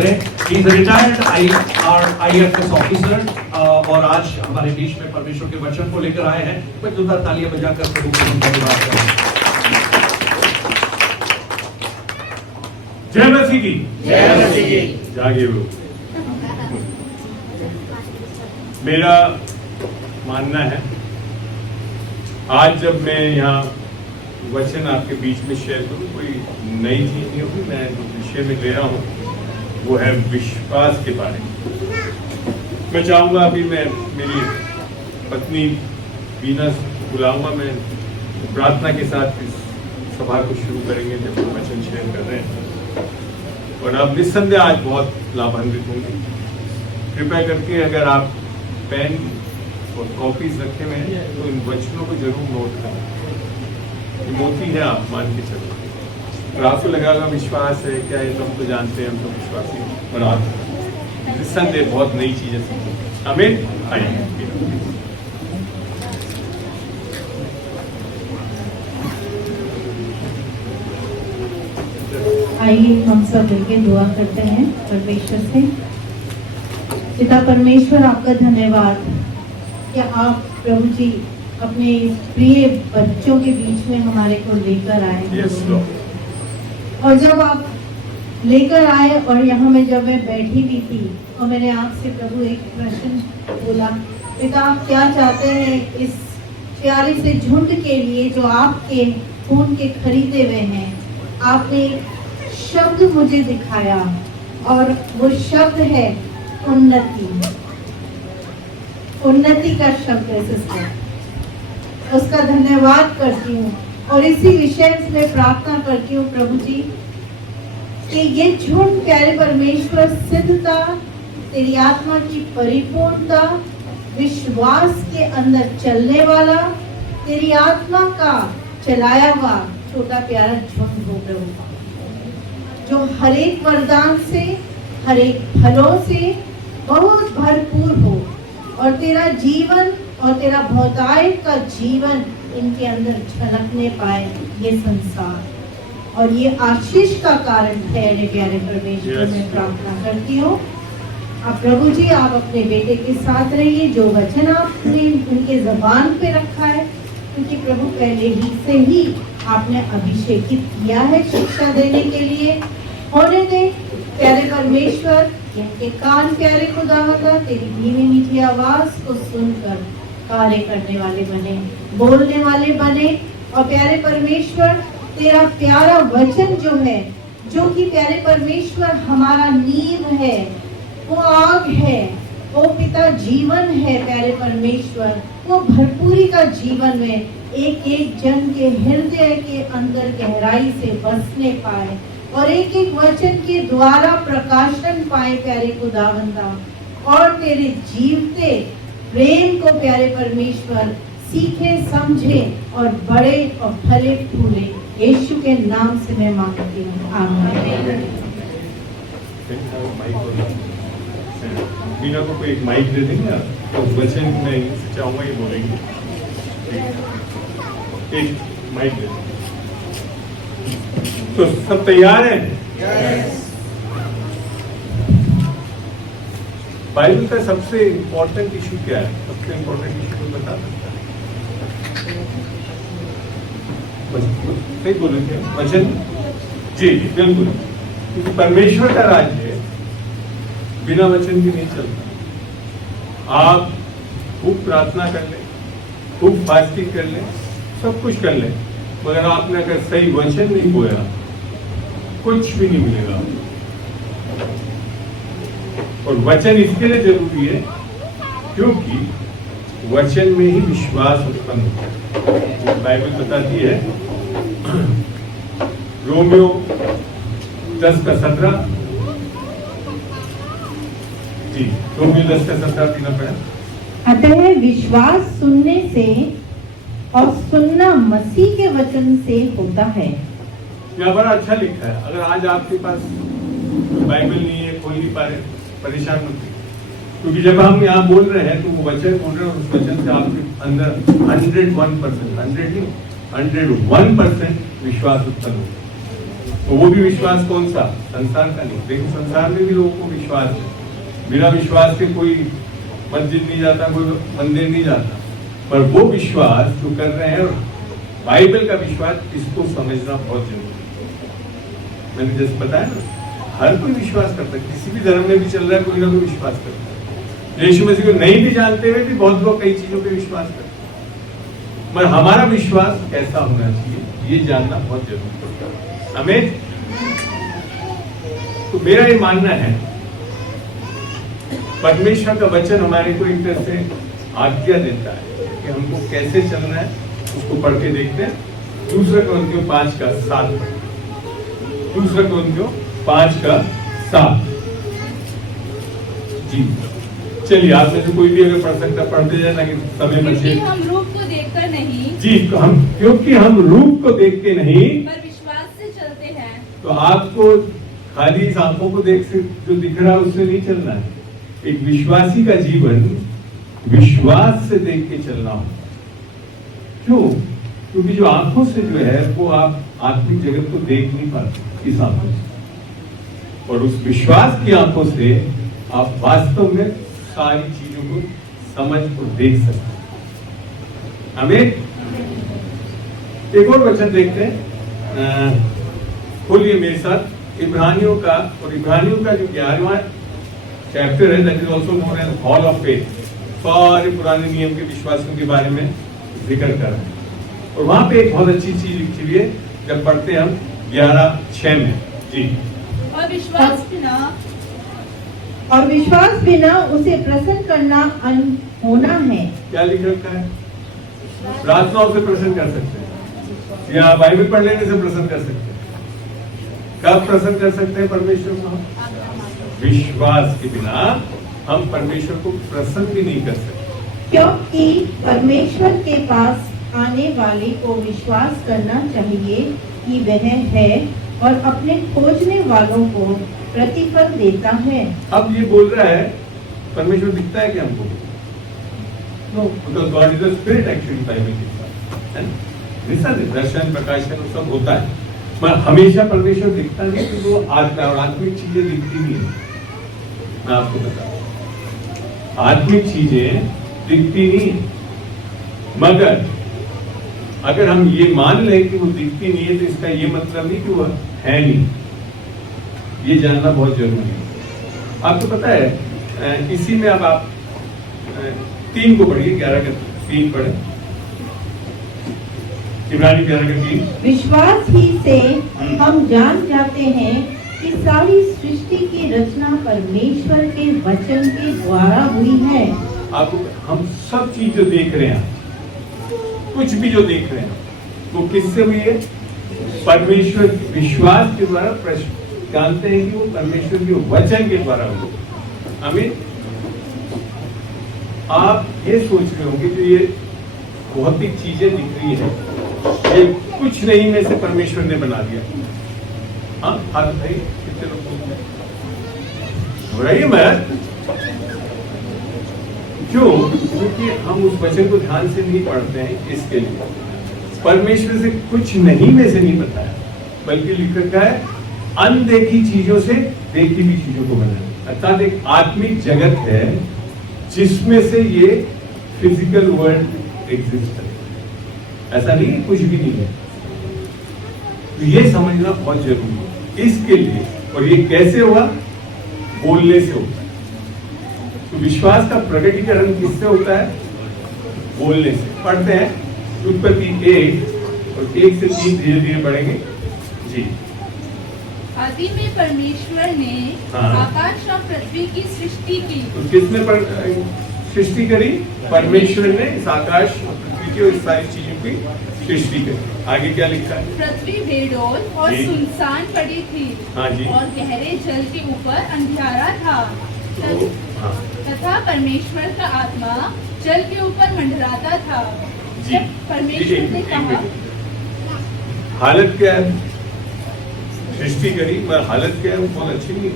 He's a retired IFS officer और आज हमारे बीच में परमेश्वर के वचन को लेकर आए हैं। कुछ जोरदार तालियां बजाकर प्रभु को धन्यवाद करें। जय मसीह की, जय मसीह की। जागे हो। मेरा मानना है आज जब मैं यहाँ वचन आपके बीच में शेयर करूँ, कोई नई चीज नहीं होगी। मैं जो विषय में ले रहा हूँ वो है विश्वास के बारे में। मैं चाहूँगा अभी मैं मेरी पत्नी बीना बुलाऊंगा, मैं प्रार्थना के साथ इस सभा को शुरू करेंगे जब हम वचन शेयर कर रहे हैं। और आप निस्संदेह आज बहुत लाभान्वित होंगे। कृपया करके अगर आप पेन और कॉपीज रखे हुए हैं तो इन वचनों को जरूर नोट करें। मोती है, आप मान के चलो। और आपको लगा विश्वास है क्या, ये तो हम तो जानते हैं, हम तो विश्वासी। और आप निस्संदेह बहुत नई चीजें सीखें। आमीन। आइए हम सब मिलकर दुआ करते हैं परमेश्वर से। पिता परमेश्वर, आपका धन्यवाद कि आप प्रभु जी अपने प्रिय बच्चों के बीच में हमारे को लेकर आए। Yes, और जब आप लेकर आए और यहाँ में जब मैं बैठी भी थी और मैंने आपसे प्रभु एक प्रश्न बोला, पिता आप क्या चाहते हैं इस प्यारे से झुंड के लिए जो आपके खून के खरीदे हुए हैं। आपने शब्द मुझे दिखाया और वो शब्द है उन्नति। उन्नति का शब्द है सिस्टर, उसका धन्यवाद करती हूँ। और इसी विषय से मैं प्रार्थना करती हूँ प्रभु जी कि ये झुंड प्यारे परमेश्वर सिद्धता, तेरी आत्मा की परिपूर्णता, विश्वास के अंदर चलने वाला, तेरी आत्मा का चलाया हुआ छोटा प्यारा झुंड हो प्रभु, जो हर एक वरदान से, हर एक फलों से बहुत भरपूर हो और तेरा जीवन और तेरा बहुतायत का जीवन इनके अंदर झलकने पाए ये संसार। और ये आशीष का कारण ठहरे प्यारे परमेश्वर। मैं प्रार्थना करती हूँ आप प्रभु जी, आप अपने बेटे के साथ रहिए। जो वचन आपने उनके जबान पे रखा है, क्योंकि प्रभु पहले ही से ही आपने अभिषेकित किया है शिक्षा देने के लिए। होने दे प्यारे परमेश्वर, इनके कान प्यारे खुदावंदा तेरी धीमी मीठी आवाज को सुनकर कार्य करने वाले बने, बोलने वाले बने। और प्यारे परमेश्वर, तेरा प्यारा वचन जो है, जो कि प्यारे परमेश्वर हमारा नींव है, वो आग है, वो पिता जीवन है प्यारे परमेश्वर। वो भरपूरी का जीवन में एक एक जन के हृदय के अंदर गहराई से बसने पाए और एक एक वचन के द्वारा प्रकाशन पाए प्यारे खुदावंदा। और तेरे जीवते प्रेम को प्यारे परमेश्वर सीखे, समझे और बड़े और फले फूले। यीशु के नाम से मैं मांगती हूँ, आमीन। बीना को कोई एक माइक दे देंगे आप, तो वचन मैं चाहूंगा ये बोलेंगे। एक माइक दे देंगे। तो सब तैयार हैं? बाइबल का सबसे इम्पोर्टेंट इशू क्या है? सबसे इम्पोर्टेंट इशू को बता सकता है? सही बोले थे वचन? जी बिल्कुल, क्योंकि परमेश्वर का राज्य बिना वचन के नहीं चलता। आप खूब प्रार्थना कर लें, खूब फास्टिंग कर लें, सब कुछ कर लें, मगर आपने अगर सही वचन नहीं बोया, कुछ भी नहीं मिलेगा। और वचन इसके लिए जरूरी है क्योंकि वचन में ही विश्वास उत्पन्न होता है। बाइबल बताती है रोमियो 10:17। जी, रोमियो 10:17 पढ़ना पड़ा। अतः विश्वास सुनने से और सुनना मसीह के वचन से होता है। यहाँ बड़ा अच्छा लिखा है। अगर आज आपके पास बाइबल नहीं है, खोल नहीं पा रहे, परेशान मत, क्योंकि जब हम यहाँ बोल रहे हैं तो वो वचन बोल रहे हैं, उस वचन से आपके अंदर 101% विश्वास उत्पन्न होगा। तो वो भी विश्वास कौन सा? संसार का नहीं। लेकिन संसार में भी लोगों को विश्वास है। बिना विश्वास के कोई मस्जिद नहीं जाता, कोई मंदिर नहीं जाता। पर वो विश्वास जो कर रहे हैं, बाइबल का विश्वास, इसको समझना बहुत जरूरी है। मैंने जैसे बताया ना, हर कोई विश्वास करता है, किसी भी धर्म में भी चल रहा है, कोई ना कोई विश्वास करता है। यीशु मसीह को नहीं भी जानते हुए भी बहुत लोग कई चीजों पे विश्वास करते हैं। मगर हमारा विश्वास कैसा होना चाहिए, ये जानना बहुत जरूरी है। हमें तो मेरा ये मानना है, परमेश्वर का वचन हमारे को एक तरह से आज्ञा देता है कि हमको कैसे चलना है। उसको पढ़ के देखते हैं। 2 कोरिन्थियों 5:7। 2 कोरिन्थियों 5:7। जी चलिए, आप में से कोई भी अगर पढ़ सकता पढ़ते जाए, ना कि समय बचे। क्योंकि हम रूप को देखकर नहीं, जी, क्योंकि हम रूप को देख के नहीं, पर विश्वास से चलते हैं। तो आपको खाली इस आंखों को देख से जो दिख रहा है उससे नहीं चलना है। एक विश्वासी का जीवन विश्वास से देख के चलना हो। क्यों? क्योंकि जो आंखों से जो है वो आप आत्मिक जगत को देख नहीं पाते इस आंखों से, और उस विश्वास की आंखों से आप वास्तव में सारी चीजों को समझ और देख सकते हैं। हमें एक और वचन देखते हैं, खोलिए मेरे साथ इब्रानियों का, और इब्रानियों का जो 11वां चैप्टर है, that is also known as hall of faith. सारे पुराने नियम के विश्वासों के बारे में जिक्र कर रहे हैं, और वहां पे एक बहुत अच्छी चीज लिखी हुई है, जब पढ़ते हैं हम 11:6 में। जी, और विश्वास बिना उसे प्रसन्न करना होना है। क्या लिख रखा है? प्रार्थनाओं से प्रसन्न कर सकते हैं, या बाइबल पढ़ लेने से प्रसन्न कर सकते हैं। कब प्रसन्न कर सकते हैं परमेश्वर को? विश्वास के बिना हम परमेश्वर को प्रसन्न भी नहीं कर सकते। क्योंकि परमेश्वर के पास आने वाले को विश्वास करना चाहिए कि वह है, और अपने खोजने वालों को प्रतिफल देता है। अब ये बोल रहा है, परमेश्वर दिखता है क्या हमको? No, because God is a spirit actually. Bible के साथ दर्शन, प्रकाशन सब होता है, मगर हमेशा परमेश्वर दिखता नहीं, तो वो आत्मिक चीजें दिखती नहीं है। मैं आपको बताऊं, आत्मिक चीजें दिखती नहीं, मगर अगर हम ये मान लें कि वो दिखती नहीं है, तो इसका ये मतलब नहीं कि वो है नहीं। ये जानना बहुत जरूरी है। आपको पता है, इसी में अब आप 3 को पढ़िए, 11:3 पढ़े। इब्रानी 11:3। विश्वास ही से हम जान जाते हैं कि सारी सृष्टि की रचना परमेश्वर के वचन के द्वारा हुई है। आपको हम सब चीज जो देख रहे हैं, कुछ भी जो देख रहे हैं, वो किससे हुई है? परमेश्वर के विश्वास के द्वारा। जानते हैं कि वो परमेश्वर के वचन के द्वारा हुई। हमें आप ये सोच रहे होंगे कि ये भौतिक चीजें दिख रही है, ये कुछ नहीं में से परमेश्वर ने बना दिया। हाँ, हाथ भाई कितने लोग बोलते हैं? हो रही है मैं क्यों? क्योंकि हम उस वचन को ध्यान से नहीं पढ़ते हैं। इसके लिए परमेश्वर से कुछ नहीं में से नहीं बताया, बल्कि लिख रखा है अनदेखी चीजों से देखी हुई चीजों को बनाया। अर्थात एक आत्मिक जगत है जिसमें से ये फिजिकल वर्ल्ड एग्जिस्ट है। ऐसा नहीं, कुछ भी नहीं है। तो ये समझना बहुत जरूरी है इसके लिए। और ये कैसे हुआ? बोलने से होता है। तो विश्वास का प्रकटीकरण किससे होता है? बोलने से। पढ़ते हैं उत्पत्ति 1 और 1 से 3 धीरे धीरे पढ़ेंगे। जी, आदि में परमेश्वर ने आकाश और पृथ्वी की सृष्टि की। तो किसने सृष्टि करी? परमेश्वर ने इस आकाश और पृथ्वी की और इस सारी चीजों की सृष्टि करी। आगे क्या लिखा है? पृथ्वी बेडौल और सुनसान पड़ी थी। हाँ जी। और गहरे जल के ऊपर अंधियारा था। तथा परमेश्वर का आत्मा जल के ऊपर मंडराता था। जब परमेश्वर ने कहा, हालत क्या है? सृष्टि करी, पर हालत क्या है? वो बहुत अच्छी नहीं है।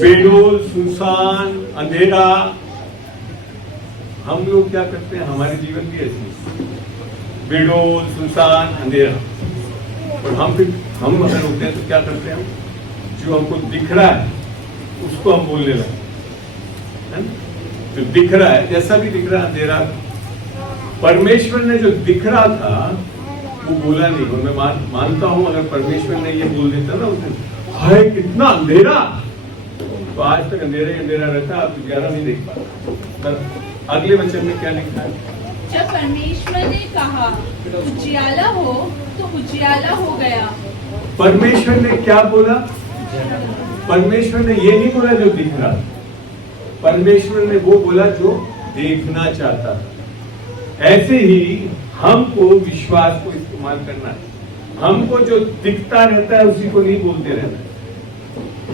बेडोल, सुनसान, अंधेरा। हम लोग क्या करते हैं? हमारे जीवन भी ऐसी बेडोल, सुनसान, अंधेरा। और हम अगर होते हैं तो क्या करते हैं हम, जो हमको दिख रहा है उसको हम बोलने लगते हैं, जो दिख रहा है, जैसा भी दिख रहा है अंधेरा। परमेश्वर ने जो दिख रहा था वो बोला नहीं। और मैं मानता हूं अगर परमेश्वर ने ये बोल देता ना उस दिन, हाय कितना अंधेरा, तो आज तक अंधेरा ही अंधेरा रहता, आप उजाला नहीं देख पाते। अगले वचन में क्या लिखा है? जब परमेश्वर ने कहा उजियाला हो तो उजियाला हो गया। परमेश्वर ने क्या बोला? परमेश्वर ने ये नहीं बोला जो दिख रहा, परमेश्वर ने वो बोला जो देखना चाहता था। ऐसे ही हमको विश्वास को इस्तेमाल करना है। हमको जो दिखता रहता है उसी को नहीं बोलते रहना है।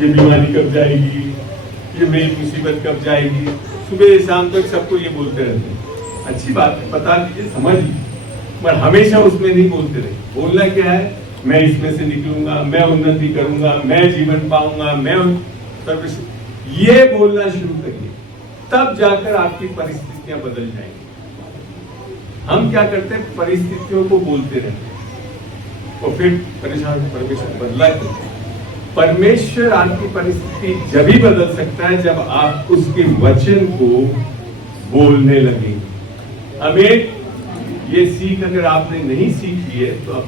ये बीमारी कब जाएगी, ये मेरी मुसीबत कब जाएगी, सुबह शाम तक सबको ये बोलते रहते हैं। अच्छी बात है, बता दीजिए, समझ लीजिए, पर हमेशा उसमें नहीं बोलते रहे। बोलना क्या है? मैं इसमें से निकलूंगा, मैं उन्नति करूंगा, मैं जीवन पाऊंगा, मैं ये बोलना शुरू करिए, तब जाकर आपकी परिस्थितियां बदल जाएंगी। हम क्या करते हैं? परिस्थितियों को बोलते रहते हैं और फिर परेशान, परमेश्वर बदला क्यों? परमेश्वर आपकी परिस्थिति जब ही बदल सकता है जब आप उसके वचन को बोलने लगेंगे। हमें ये सीख अगर आपने नहीं सीखी है तो आप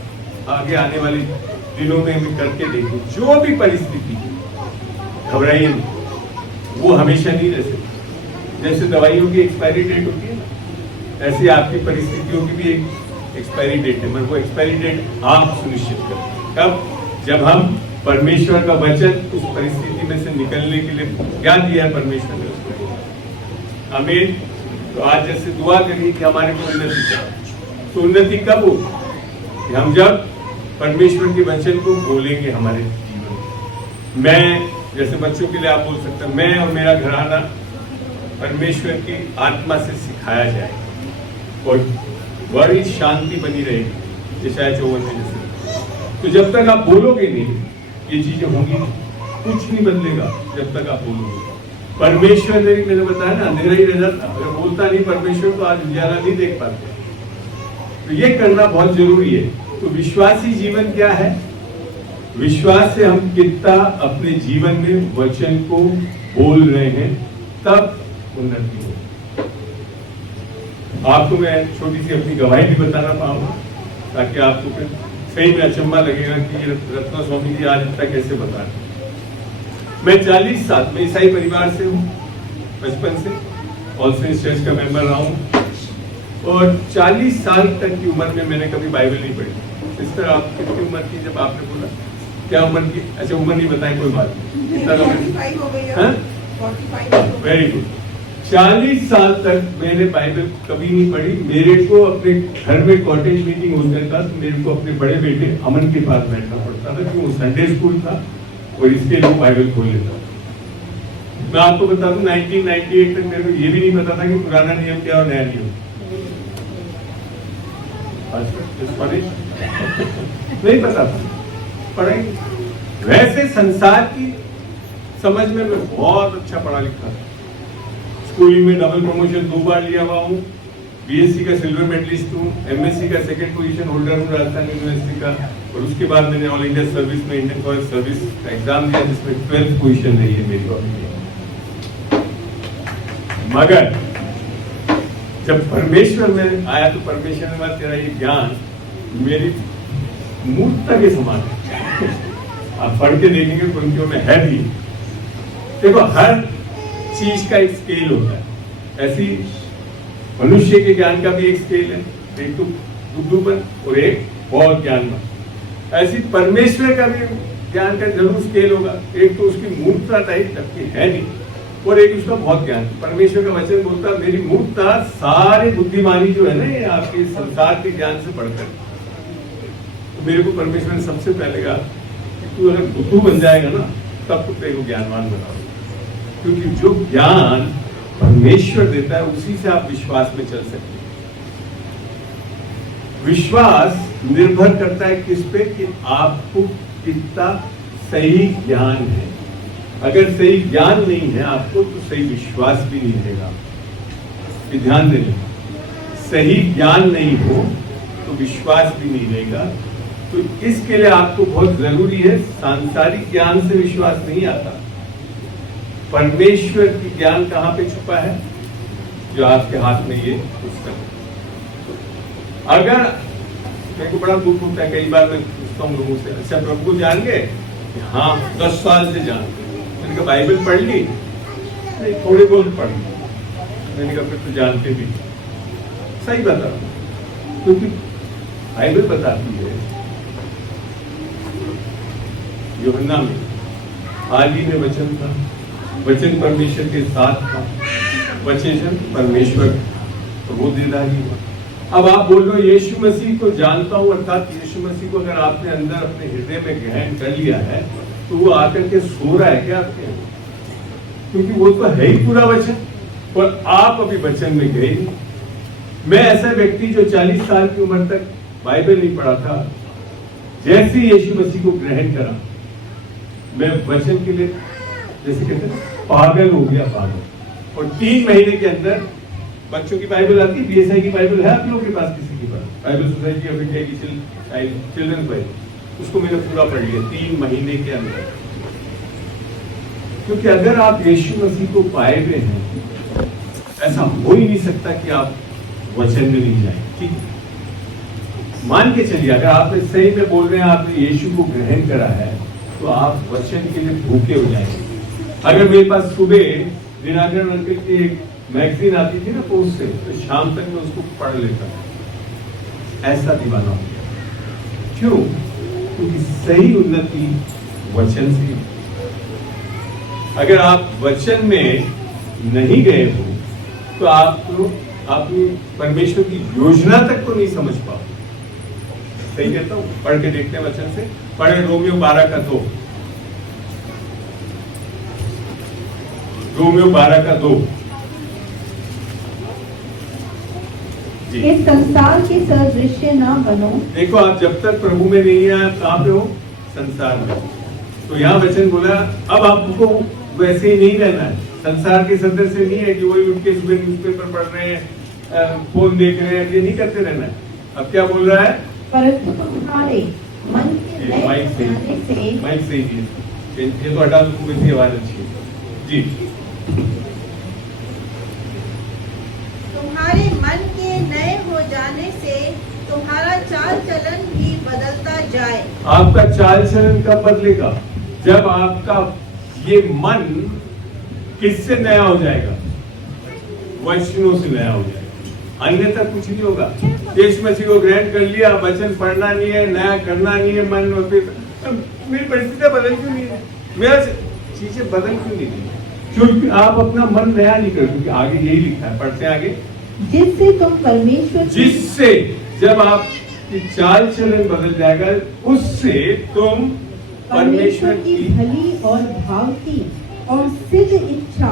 आगे आने वाले दिनों में हमें करके देखो। जो भी परिस्थिति, घबराइए नहीं, वो हमेशा नहीं रह सकती। जैसे दवाइयों की एक्सपायरी डेट होती है ना, ऐसे आपकी परिस्थितियों की भी एक एक्सपायरी डेट है, मगर वो एक्सपायरी डेट आप सुनिश्चित करें। कब? जब हम परमेश्वर का वचन उस परिस्थिति में से निकलने के लिए क्या दिया है परमेश्वर ने उसको। आमीन। तो आज जैसे दुआ करिए कि हमारे को उन्नति चाहिए, तो उन्नति कब हो? हम जब परमेश्वर के वचन को बोलेंगे हमारे जीवन में। मैं, जैसे बच्चों के लिए आप बोल सकते हैं, मैं और मेरा घराना परमेश्वर की आत्मा से सिखाया जाए और बड़ी शांति बनी रहेगी। यशायाह 54 में जैसे, तो जब तक आप बोलोगे नहीं ये चीजें होंगी, कुछ नहीं बदलेगा जब तक आप बोलोगे। परमेश्वर ने, मैंने बताया ना, अंधेरा ही रह जाता, अगर बोलता नहीं परमेश्वर तो आज उजाला नहीं देख पाते। तो ये करना बहुत जरूरी है। तो विश्वासी जीवन क्या है? विश्वास से हम कितना अपने जीवन में वचन को बोल रहे हैं, तब उन्नति हो। आपको मैं छोटी सी अपनी गवाही भी बताना पाऊंगा ताकि आपको फिर सही में अचंबा लगेगा कि रत्ना स्वामी जी आज इतना कैसे बता रहे। मैं 40 साल में ईसाई परिवार से हूँ, बचपन से ऑल सेंट्स चर्च का मेंबर रहा हूँ और 40 साल तक की उम्र में मैंने कभी बाइबल नहीं पढ़ी। सिस्टर आप कितनी उम्र की जब आपने बोला? क्या उम्र की? अच्छा उम्र नहीं बताई, कोई बात नहीं। Very good. 40 साल तक मैंने बाइबल कभी नहीं पढ़ी। मेरे को अपने घर में कॉटेज मीटिंग होने का तो मेरे को अपने बड़े बेटे अमन के पास बैठना पड़ता था, क्योंकि वो संडे स्कूल था और इसके लिए बाइबल खोल लेता था। मैं आपको बता दूं 1998 तक मेरे को ये भी नहीं पता था कि पुराना नियम क्या और नया नियम नहीं पता था। पढ़ेंगे। वैसे संसार की समझ में मैं बहुत अच्छा पढ़ा लिखा था। स्कूलिंग में डबल प्रमोशन 2 बार लिया हुआ हूँ, बीएससी का सिल्वर मेडलिस्ट हूँ, एमएससी का 2nd पोजीशन होल्डर हूँ राजस्थान यूनिवर्सिटी का, और उसके बाद मैंने ऑल इंडिया सर्विस में इंडियन फॉरेस्ट सर्विस का एग्जाम दिया जिसमें 12th पोजीशन रही है मेरी। मगर जब परमेश्वर में आया तो परमेश्वर ने बात, तेरा ये ज्ञान मेरी मूर्खता के समान है। आप पढ़ के देखेंगे पंक्तियों में है भी। देखो हर चीज का एक स्केल होता है, ऐसी मनुष्य के ज्ञान का भी एक स्केल है, एक तो बुद्धूपन और एक बहुत ज्ञानवान। ऐसी परमेश्वर का भी ज्ञान का जरूर स्केल होगा। एक तो उसकी मूर्खता टाइप जबकि है नहीं, और एक उसका बहुत ज्ञान। परमेश्वर का वचन बोलता है मेरी मूर्खता सारी बुद्धिमानी जो है ना ये आपके संसार के ज्ञान से बढ़कर। तो मेरे को परमेश्वर ने सबसे पहले कहा कि तू अगर बुद्धू बन जाएगा ना तब तो तेरे को ज्ञानवान बनाओगे, क्योंकि जो ज्ञान परमेश्वर देता है उसी से आप विश्वास में चल सकते हैं। विश्वास निर्भर करता है किस पे? कि आपको कितना सही ज्ञान है। अगर सही ज्ञान नहीं है आपको तो सही विश्वास भी नहीं रहेगा। ध्यान देना, सही ज्ञान नहीं हो तो विश्वास भी नहीं रहेगा, तो इसके लिए आपको बहुत जरूरी है, सांसारिक ज्ञान से विश्वास नहीं आता। परमेश्वर की ज्ञान कहाँ पे छुपा है? जो आपके हाथ में ये पुस्तक है। अगर मेरे को बड़ा दुख होता है, कई बार मैं पूछता हूँ लोगों से, अच्छा प्रभु को जान गए? हाँ 10 साल से जानते। मैंने कहा बाइबल पढ़ ली? नहीं, थोड़े बहुत पढ़ ली। मैंने कहा फिर तो जानते भी। सही बता, क्योंकि बाइबल बताती है यूहन्ना में आदि में वचन था, वचन परमेश्वर के साथ था, वचन परमेश्वर तो वो देदारी हुआ। अब आप बोल रहे हो यीशु मसीह को जानता हूं, अर्थात यीशु मसीह को अगर आपने अंदर अपने हृदय में ग्रहण कर लिया है तो वो आकर के सो रहा है क्या आपके? क्योंकि वो तो है ही पूरा वचन, और आप अभी वचन में गए नहीं। मैं ऐसा व्यक्ति जो 40 साल की उम्र तक बाइबल नहीं पढ़ा था, जैसे यीशु मसीह को ग्रहण करा मैं वचन के लिए जैसे कहते हैं पागल हो गया, पागल। और 3 महीने के अंदर बच्चों की बाइबल आती है, बीएसआई की बाइबल है आप लोगों के पास? किसी के पास बाइबल सोसाइटी ऑफ इंडिया की चिल्ड्रंस बाइबल, उसको मैंने पूरा पढ़ लिया 3 महीने के अंदर। क्योंकि अगर आप यीशु मसीह को पाए हुए हैं, ऐसा हो ही नहीं सकता कि आप वचन में नहीं जाए। ठीक है, मान के चलिए अगर आप सही में बोल रहे हैं, आपने यीशु को ग्रहण करा है, तो आप वचन के लिए भूखे हो जाएंगे। अगर मेरे पास सुबह दिनाकर अंकल की एक मैगजीन आती थी ना पोस्ट से, तो शाम तक मैं उसको पढ़ लेता था। ऐसा दीवाना हो गया। क्यों? क्योंकि सही उन्नति वचन से। अगर आप वचन में नहीं गए हो तो आपको अपनी परमेश्वर की योजना तक तो नहीं समझ पाओ। सही कहता हूं? पढ़ के देखते हैं वचन से। पढ़े रोमियो 12 का 2। रोमियो 12 का 2। इस संसार के सदृश्य ना बनो। देखो, आप जब तक प्रभु में नहीं है, आप कहाँ पे हो? संसार में। तो यहाँ वचन बोला अब आपको वैसे ही नहीं रहना है। संसार के सदस्य नहीं है कि वही उठ के सुबह न्यूज़पेपर पढ़ रहे हैं, फोन देख रहे हैं, ये नहीं करते रहना है। अब क्या बोल रहा है? परंतु तुम्हारे मन के नए माइक से ये तो हटा दो, वैसी आवाज अच्छी है जी। तुम्हारे मन के नए हो जाने से तुम्हारा चाल चलन भी बदलता जाए। आपका चाल चलन कब बदलेगा? जब आपका ये मन किससे नया हो जाएगा? वचनों से नया हो जाएगा, अन्यथा कुछ नहीं होगा। यीशु मसीह को ग्रहण कर लिया, वचन पढ़ना नहीं है, नया करना नहीं है मन में, फिर मेरी परिस्थितियां बदल क्यों नहीं है, मेरा चीजें बदल क्यों नहीं है? क्योंकि आप अपना मन नया नहीं कर, क्योंकि आगे यही लिखा है, पढ़ते हैं आगे। जिससे तुम परमेश्वर जिससे, जब आप की चाल चलन बदल जाएगा, उससे तुम परमेश्वर की भली और भावती और सिद्ध इच्छा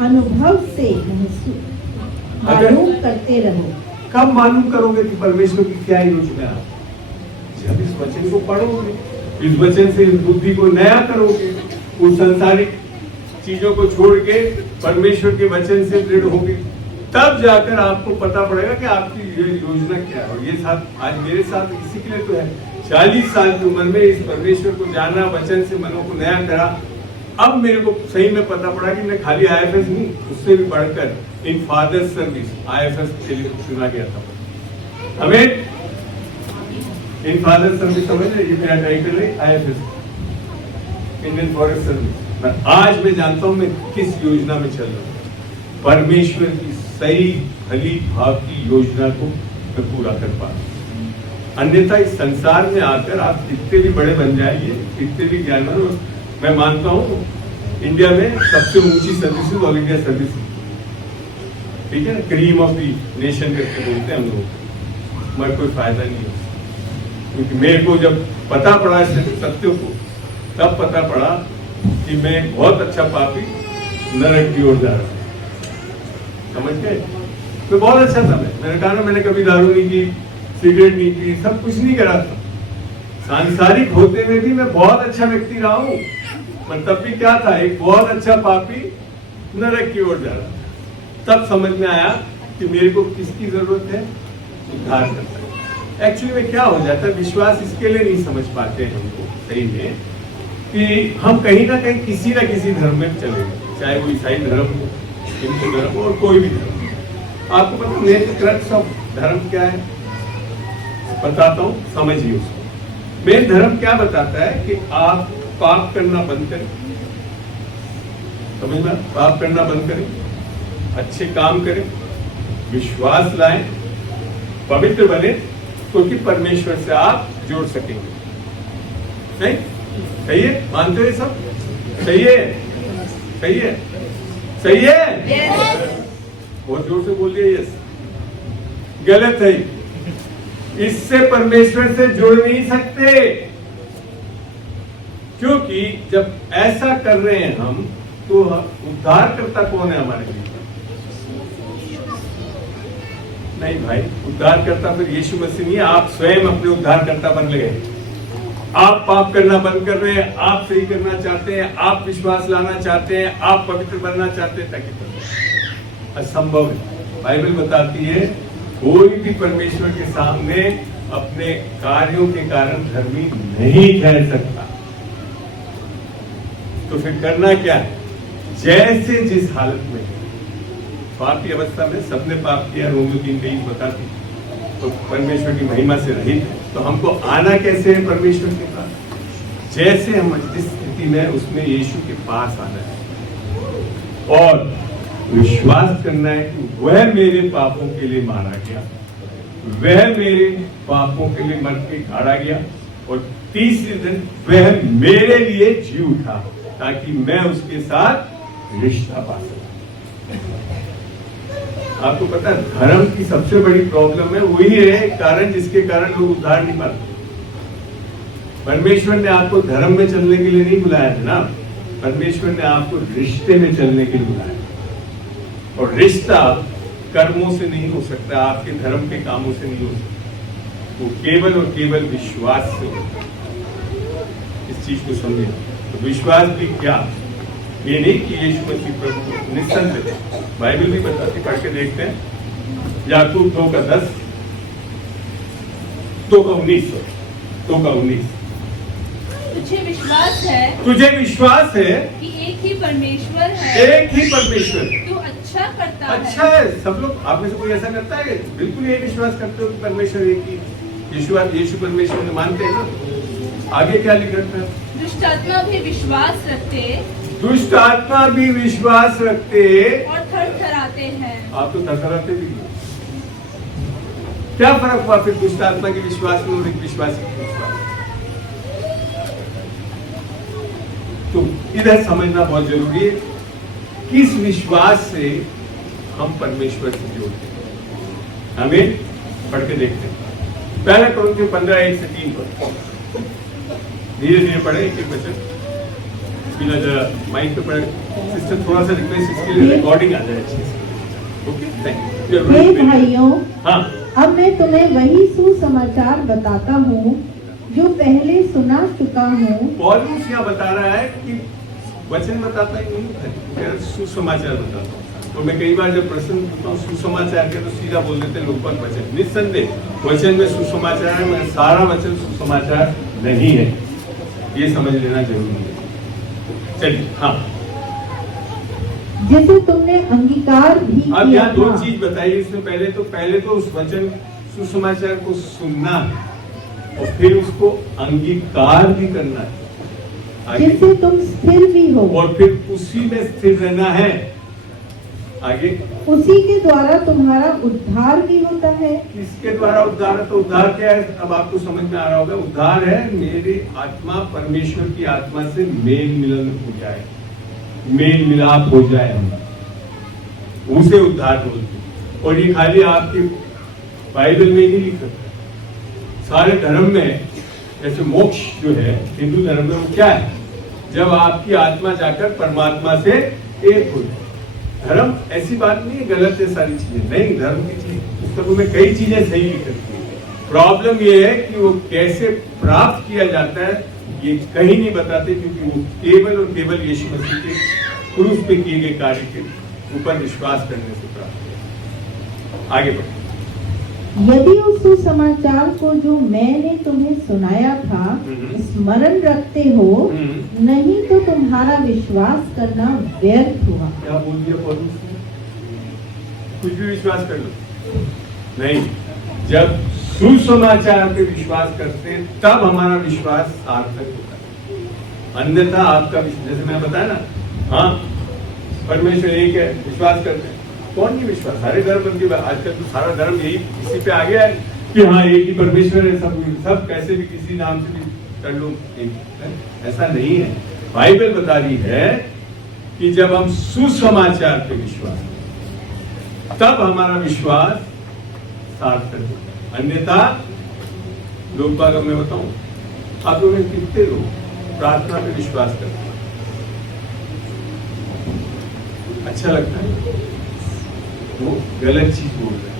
अनुभव से मालूम करते रहो। कब मालूम करोगे कि परमेश्वर की क्या योजना है? जब इस वचन को पढ़ोगे, इस वचन से इस बुद्धि को नया करोगे, उस सांसारिक चीजों को छोड़ के परमेश्वर के वचन से दृढ़ होगे, तब जाकर आपको पता पड़ेगा कि आपकी ये योजना क्या है। और ये साथ आज मेरे साथ इसी के लिए तो है। 40 साल की उम्र में इस परमेश्वर को जाना, वचन से मनों को नया करा। अब मेरे को सही में पता पड़ा कि मैं खाली IFS नहीं, उससे भी बढ़कर इन फादर सर्विस IFS के लिए चुना गया था। हमें इन फादर सर्विस समझ रहे, ये मेरा टाइटल है IFS, इंडियन फॉरेस्ट सर्विस। आज मैं जानता हूं मैं किस योजना में चल रहा हूं। परमेश्वर की सही भली भाव की योजना को मैं पूरा कर पा रहा हूं। अन्यथा इस संसार में आकर आप कितने भी बड़े बन जाएंगे, कितने भी ज्ञानवान, मैं मानता हूं इंडिया में सबसे ऊंची सर्विसेज ऑल इंडिया सर्विस, ठीक है ना, क्रीम ऑफ दी नेशन करके बोलते हैं हम लोग, मगर कोई फायदा नहीं है। क्योंकि मेरे को जब पता पड़ा इस सत्य को, तब पता पड़ा कि मैं बहुत अच्छा पापी नरक की ओर जा रहा हूं। समझ गए? तो बहुत अच्छा था। मैंने कहा ना, मैंने कभी दारू नहीं की, सिगरेट नहीं पी, सब कुछ नहीं करा था। सांसारिक होते हुए भी मैं बहुत अच्छा व्यक्ति रहा हूं, पर तब भी क्या था, एक बहुत अच्छा पापी नरक की ओर जा रहा था। तब समझ में आया कि मेरे को किसकी जरूरत है? उद्धार करता है। एक्चुअली में क्या हो जाता है, विश्वास इसके लिए नहीं समझ पाते हम लोग सही में कि हम कहीं ना किसी धर्म में चले गए, चाहे वो ईसाई धर्म हो, हिंदू धर्म हो और कोई भी धर्म हो। आपको पता मेन क्रक्स ऑफ धर्म क्या है, बताता हूँ, समझिए उसको। मेन धर्म क्या बताता है कि आप पाप करना बंद करें, समझ में, पाप करना बंद करें, अच्छे काम करें, विश्वास लाएं, पवित्र बने, क्योंकि परमेश्वर से आप जुड़ सकेंगे। नहीं सही है? मानते हो सब? सही है? सही है? सही है? बहुत जोर से बोलिए यस। गलत है, इससे परमेश्वर से जुड़ नहीं सकते, क्योंकि जब ऐसा कर रहे हैं हम, तो उद्धारकर्ता कौन है हमारे लिए? नहीं भाई, उद्धारकर्ता फिर यीशु मसीह नहीं है, आप स्वयं अपने उद्धारकर्ता बन गए। आप पाप करना बंद कर रहे हैं, आप सही करना चाहते हैं, आप विश्वास लाना चाहते हैं, आप पवित्र बनना चाहते हैं, ताकि असंभव है। बाइबल बताती है कोई भी परमेश्वर के सामने अपने कार्यों के कारण धर्मी नहीं ठहर सकता। तो फिर करना क्या है? जैसे जिस हालत में पाप की अवस्था में सबने पाप किया, रोमियो 3:23 बताती, तो परमेश्वर की महिमा से रहित है। तो हमको आना कैसे है परमेश्वर के पास? जैसे हम जिस स्थिति में उसमें यीशु के पास आना है और विश्वास करना है कि वह मेरे पापों के लिए मारा गया, वह मेरे पापों के लिए मर के गाड़ा गया और तीसरे दिन वह मेरे लिए जी उठा, ताकि मैं उसके साथ रिश्ता पा सकूं। आपको पता है धर्म की सबसे बड़ी प्रॉब्लम है, वही है कारण जिसके कारण लोग उद्धार नहीं पाते। परमेश्वर ने आपको धर्म में चलने के लिए नहीं बुलाया है ना, परमेश्वर ने आपको रिश्ते में चलने के लिए बुलाया, और रिश्ता कर्मों से नहीं हो सकता, आपके धर्म के कामों से नहीं हो सकता, वो केवल और केवल विश्वास से होता है। इस चीज को समझे। तो विश्वास भी क्या, ये नहीं कि यीशु मसीह प्रभु निस्संदेह, बाइबल भी बताती, पढ़ के देखते हैं याकूब 2:10, 2:19। तुझे विश्वास है, तुझे विश्वास है कि एक ही परमेश्वर है, एक ही परमेश्वर, तू अच्छा करता है। अच्छा है। सब लोग आप में से कोई ऐसा करता है? बिल्कुल ये विश्वास करते हो कि परमेश्वर एक ही, यीशु परमेश्वर ने मानते हैं ना। आगे क्या लिखा है? दुष्ट आत्मा भी विश्वास रखते, दुष्ट आत्मा भी विश्वास रखते और थरथराते हैं। आप तो थरथराते भी हो। क्या फर्क हुआ फिर दुष्ट आत्मा के विश्वास में और एक विश्वासी के विश्वास? तो इधर समझना बहुत जरूरी है, किस विश्वास से हम परमेश्वर से जुड़ते हैं। हमें पढ़ के देखते हैं। पहला कोरिन्थियों 15:1-3 पर धीरे धीरे पढ़े, एक एक वचन बिना जरा माइक पे पढ़े। सिस्टर थोड़ा सा रिक्वेस्ट, इसके लिए रिकॉर्डिंग आ जाए अच्छे से। Okay, thank you. हे भाइयों, हाँ, अब मैं तुम्हें वही सुसमाचार बताता हूँ जो पहले सुना चुका हूँ। पौलुस यहाँ बता रहा है कि वचन बताता ही नहीं है, सुसमाचार बताता हूँ। तो मैं कई बार जब प्रश्न पूछता हूँ सुसमाचार के, तो सीधा बोल देते लोग पर वचन। निस्संदेह वचन में सुसमाचार है, मगर सारा वचन सुसमाचार नहीं है, ये समझ लेना जरूरी है। चलिए, हाँ, जिसे तुमने अंगीकार भी किया। अब यहाँ दो चीज बताइए इसमें। पहले तो उस वचन सुसमाचार को सुनना है और फिर उसको अंगीकार भी करना है, जिससे तुम स्थिर भी हो, और फिर उसी में स्थिर रहना है। आगे, उसी के द्वारा तुम्हारा उद्धार भी होता है। किसके द्वारा उद्धार है? तो उद्धार क्या है? अब आपको समझ में आ रहा होगा। उद्धार है मेरी आत्मा परमेश्वर की आत्मा से मेल मिलन हो जाए, मेल मिलाप हो जाए, हम उसे उद्धार बोलते। और ये खाली आपकी बाइबल में ही लिखा, सारे धर्म में। जैसे मोक्ष जो है हिंदू धर्म में, वो क्या है? जब आपकी आत्मा जाकर परमात्मा से एक हो जाए। धर्म ऐसी बात नहीं है गलत है सारी चीजें, नहीं, धर्म की चीज पुस्तकों में कई चीजें सही लिखी है। प्रॉब्लम ये है कि वो कैसे प्राप्त किया जाता है ये कहीं नहीं बताते, क्योंकि वो केवल और केवल यीशु मसीह के क्रूस पे किए गए कार्य के ऊपर विश्वास करने से प्राप्त है। आगे बढ़ो। यदि उस सुसमाचार को जो मैंने तुम्हें सुनाया था स्मरण रखते हो, नहीं तो तुम्हारा विश्वास करना व्यर्थ हुआ। क्या बोल दिया पौलुस ने? कुछ भी विश्वास कर लो नहीं, जब सुसमाचार पे विश्वास करते हैं तब हमारा विश्वास सार्थक होता है। अन्यथा आपका जैसे मैं बताया ना, हाँ परमेश्वर एक है, विश्वास करते हैं, कौन नहीं विश्वास? सारे धर्म की आजकल तो सारा धर्म यही इसी पे आ गया है कि हाँ एक ही परमेश्वर है, सब कैसे भी किसी नाम से भी कर लो। ऐसा नहीं है। बाइबल बता रही है कि जब हम सुसमाचार पे विश्वास करें तब हमारा विश्वास सार्थक होता है। अन्यथा लोग बाग मैं बताऊं, आप लोग में कितने लोग प्रार्थना पे विश्वास करते हैं? अच्छा लगता है, वो गलत चीज बोल रहे हैं।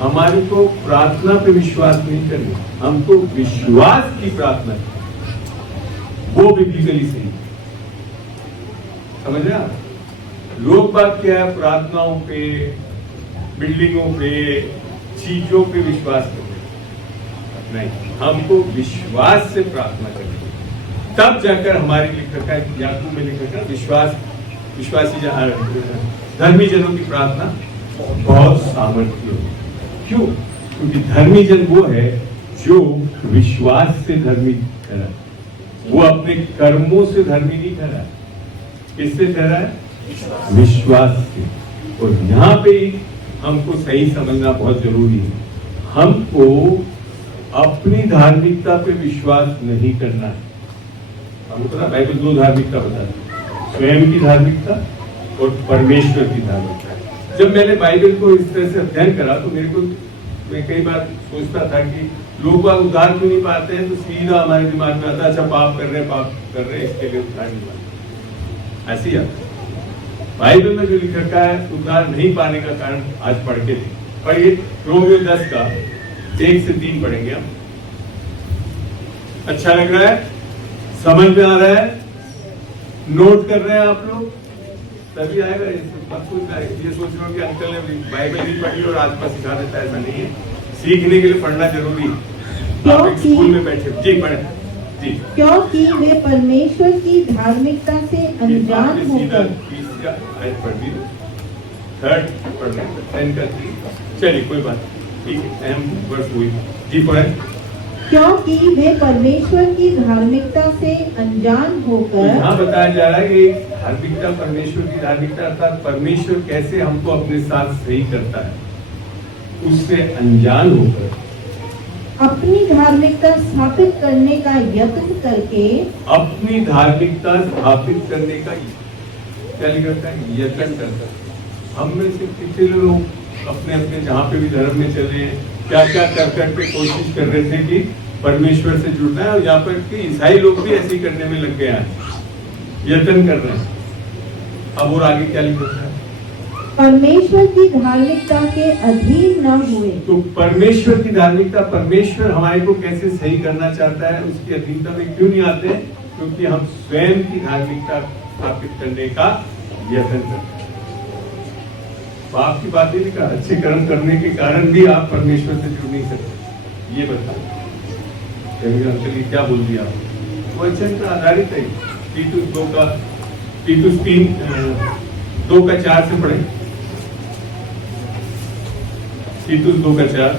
हमारी को प्रार्थना पे विश्वास नहीं करना, हमको विश्वास की प्रार्थना करनी, वो बिब्लिकली सही। समझ रहे आप? लोग बात क्या है, प्रार्थनाओं पे, बिल्डिंगों पे, चीजों पे विश्वास करते नहीं, हमको विश्वास से प्रार्थना करनी, तब जाकर हमारी लिखा है याकूब में लिखा है विश्वासी धर्मी जनों की प्रार्थना बहुत सामर्थ्य हो। क्यों? क्योंकि धर्मी जन वो है जो विश्वास से धर्मी ठहरा, वो अपने कर्मों से धर्मी नहीं ठहरा। किससे ठहरा है? विश्वास से। और यहाँ पे हमको सही समझना बहुत जरूरी है, हमको अपनी धार्मिकता पे विश्वास नहीं करना है। हमको ना बाइबल दो धार्मिकता बताती है, स्वयं की धार्मिकता और परमेश्वर की धार्मिकता। जब मैंने बाइबल को इस तरह से अध्ययन करा तो मैं कई बार सोचता था कि लोग उद्धार क्यों नहीं पाते हैं, तो सीधा हमारे दिमाग में आता अच्छा पाप कर रहे हैं इसके लिए उद्धार नहीं पाते। ऐसी है बाइबल में जो लिख रखा है उद्धार नहीं पाने का कारण आज पढ़ के पढ़िए। रोमियो 10 का 1 से 3 पढ़ेंगे हम। अच्छा लग रहा है? समझ में आ रहा है? नोट कर रहे हैं आप लोग? तभी आएगा। ये सोच रहे हो कि अंकल ने बाइबल नहीं पढ़ी और आसपास सिखा देता है, ऐसा नहीं है। सीखने के लिए पढ़ना जरूरी है। आप एक स्कूल में बैठे जी पढ़े जी, क्योंकि वे परमेश्वर की धार्मिकता से अनजान होकर, थर्ड पढ़ना 10 का 3। चलिए कोई बात ठीक है, अहम वर्ष हुई जी पढ़े। क्योंकि वे परमेश्वर की धार्मिकता से अनजान होकर, यहाँ बताया जा रहा है कि धार्मिकता परमेश्वर की धार्मिकता अर्थात परमेश्वर कैसे हमको अपने साथ सही करता है, उससे अनजान होकर अपनी धार्मिकता स्थापित करने का यत्न करके, अपनी धार्मिकता स्थापित करने का क्या लिखा है? यत्न करता है। हम में से कितने लोग अपने अपने जहाँ पे भी धर्म में चले क्या क्या कर करके कोशिश कर रहे थे कि परमेश्वर से जुड़ना है, और यहाँ पर कि ईसाई लोग भी ऐसे करने में लग गए हैं, यत्न कर रहे हैं। अब और आगे क्या लिखा है? परमेश्वर की धार्मिकता के अधीन न हुए। तो परमेश्वर की धार्मिकता, परमेश्वर हमारे को कैसे सही करना चाहता है, उसकी अधीनता में क्यों नहीं आते हैं? क्योंकि हम स्वयं की धार्मिकता स्थापित करने का यत्न करते हैं। पाप की बात ही नहीं कहा, अच्छे कर्म करने के कारण भी आप परमेश्वर से जुड़ नहीं सकते। ये बताओ अंकल क्या बोल दिया? वचन पर आधारित है। तीतुस 2 का 4 से पढ़े। तीतुस 2 का 4।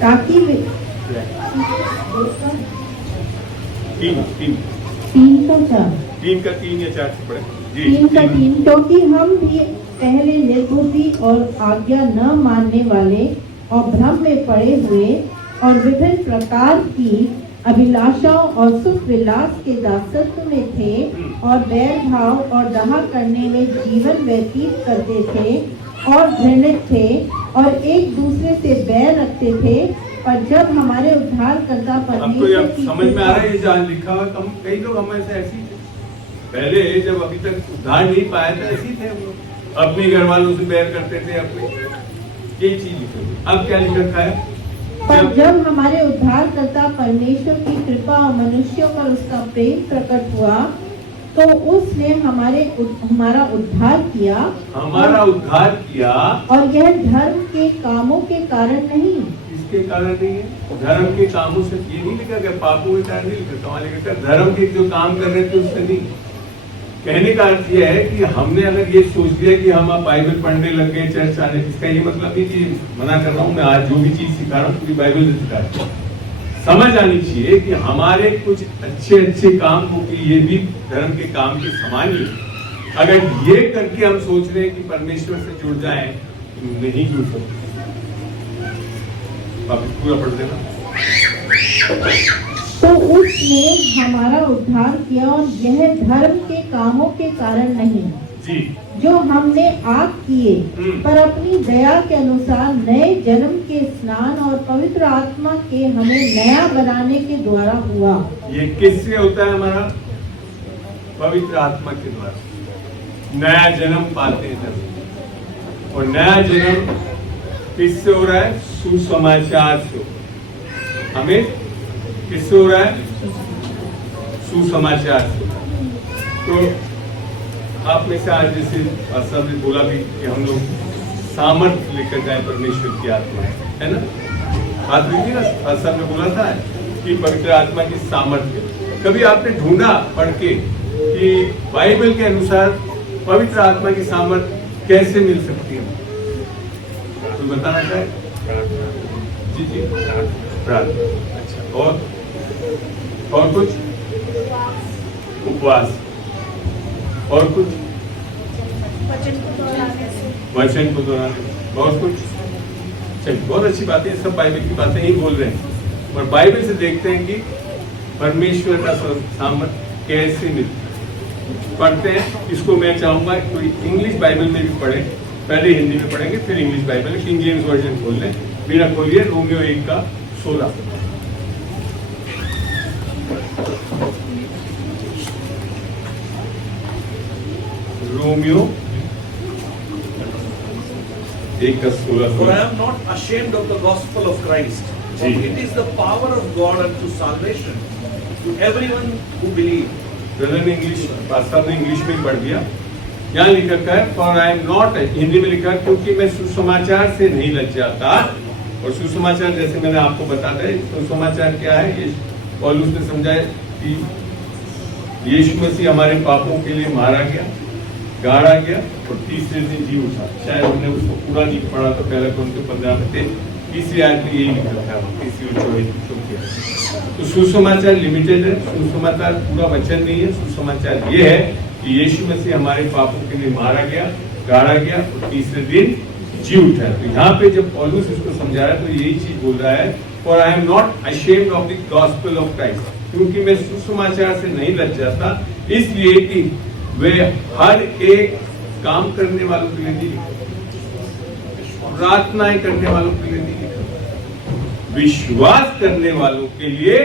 ताकि 3 का 3 या 4 से पढ़े जी। 3 का 3। क्योंकि हम भी पहले निर्बुद्धि और आज्ञा न मानने वाले और भ्रम में पड़े हुए और विभिन्न प्रकार की अभिलाषाओं और सुख विलास के दासत्व में थे और बैर भाव और दहा करने में जीवन व्यतीत करते थे और घृणित थे और एक दूसरे से बैर रखते थे। पर जब हमारे उद्धारकर्ता परमेश्वर की समझ में आ रहा है जहाँ लिखा हुआ, कई लोग हम ऐसे पहले जब अभी तक उद्धार नहीं पाया था ऐसे ही थे हम लोग, अपने घर वालों से बैर करते थे, अपने यही चीज लिखी। अब क्या लिख रखा है? पर जब हमारे उद्धारकर्ता परमेश्वर की कृपा और मनुष्यों पर उसका प्रेम प्रकट हुआ तो उसने हमारा उद्धार किया, हमारा उद्धार किया, और यह धर्म के कामों के कारण नहीं। इसके कारण नहीं है, धर्म के कामों से। ये नहीं लिखा गया, पापों के कारण नहीं लिखा, वहां लिखा धर्म के जो काम कर रहे थे उससे नहीं। कहने का अर्थ यह है कि हमने अगर ये सोच लिया कि हम अब बाइबल पढ़ने लग गए, चर्च आने, इसका ये मतलब नहीं कि मना कर रहा हूँ मैं, आज जो भी चीज सिखा रहा हूँ पूरी बाइबल से सिखा रहा हूँ। समझ आनी चाहिए कि हमारे कुछ अच्छे काम को कि ये भी धर्म के काम के समान ही। अगर ये करके हम सोच रहे हैं कि परमेश्वर से जुड़ जाएं, नहीं जुड़ सकते। आप पूरा पढ़ देना। तो उसने हमारा उद्धार किया, और यह धर्म के कामों के कारण नहीं जी, जो हमने आप किए, पर अपनी दया के अनुसार नए जन्म के स्नान और पवित्र आत्मा के हमें नया बनाने के द्वारा हुआ। ये किससे होता है? हमारा पवित्र आत्मा के द्वारा नया जन्म पाते हैं। और नया जन्म किससे हो रहा है? सुसमाचार से। हमें किससे हो रहा है? सुसमाचार से। तो आप में से आज जैसे सब ने बोला भी कि हम लोग सामर्थ्य लेकर जाए परमेश्वर की आत्मा है ना? बात हुई थी ना, सब ने बोला था कि पवित्र आत्मा की सामर्थ्य। कभी आपने ढूंढा पढ़ के कि बाइबल के अनुसार पवित्र आत्मा की सामर्थ्य कैसे मिल सकती है? तो बताना चाहे? जी जी, प्रार्थना। अच्छा, और कुछ? उपवास। और कुछ? वचन को दोहराने। बहुत कुछ। चलिए, बहुत अच्छी बातें, सब बाइबल की बातें ही बोल रहे हैं। और बाइबल से देखते हैं कि परमेश्वर का सामर्थ्य कैसे मिलता है। पढ़ते हैं। इसको मैं चाहूंगा कोई इंग्लिश बाइबल में भी पढ़े, पहले हिंदी में पढ़ेंगे फिर English Bible. King James version खोल लें, बिना खोलिए। Romeo 1:16। Romeo 1:16। For I am not ashamed of the gospel of Christ, for it is the power of God unto salvation to everyone who believes. Brother ने English, pastor ने English में पढ़ दिया। यहाँ लिखा है for I am not, Hindi में लिखा क्योंकि मैं सुसमाचार से नहीं लज्जाता। और सुसमाचार जैसे मैंने आपको बताया है, सुसमाचार क्या है? ये पौलुस ने समझाया कि यीशु मसीह हमारे पापों के लिए मारा गया, गाड़ा गया और तीसरे दिन जी उठा। शायद हमने उसको पूरा नहीं पढ़ा तो पहले उनके 15 में थे, तीसरी आयत में यही लिखा था, तीसरी और चौथी। तो सुसमाचार लिमिटेड है, सुसमाचार पूरा वचन नहीं है। सुसमाचार ये है कि यीशु मसीह हमारे पापों के लिए मारा गया, गाड़ा गया और तीसरे दिन जी उठा। तो यहाँ पे जब पौलुस इसको समझा रहा है तो यही चीज बोल रहा है, for I am not ashamed of the gospel of Christ, क्योंकि मैं सुसमाचार से नहीं लज्जाता, इसलिए कि वे हर एक काम करने वालों के लिए नहीं लिखा, प्रार्थनाएं करने वालों के लिए नहीं लिखा, विश्वास करने वालों के लिए,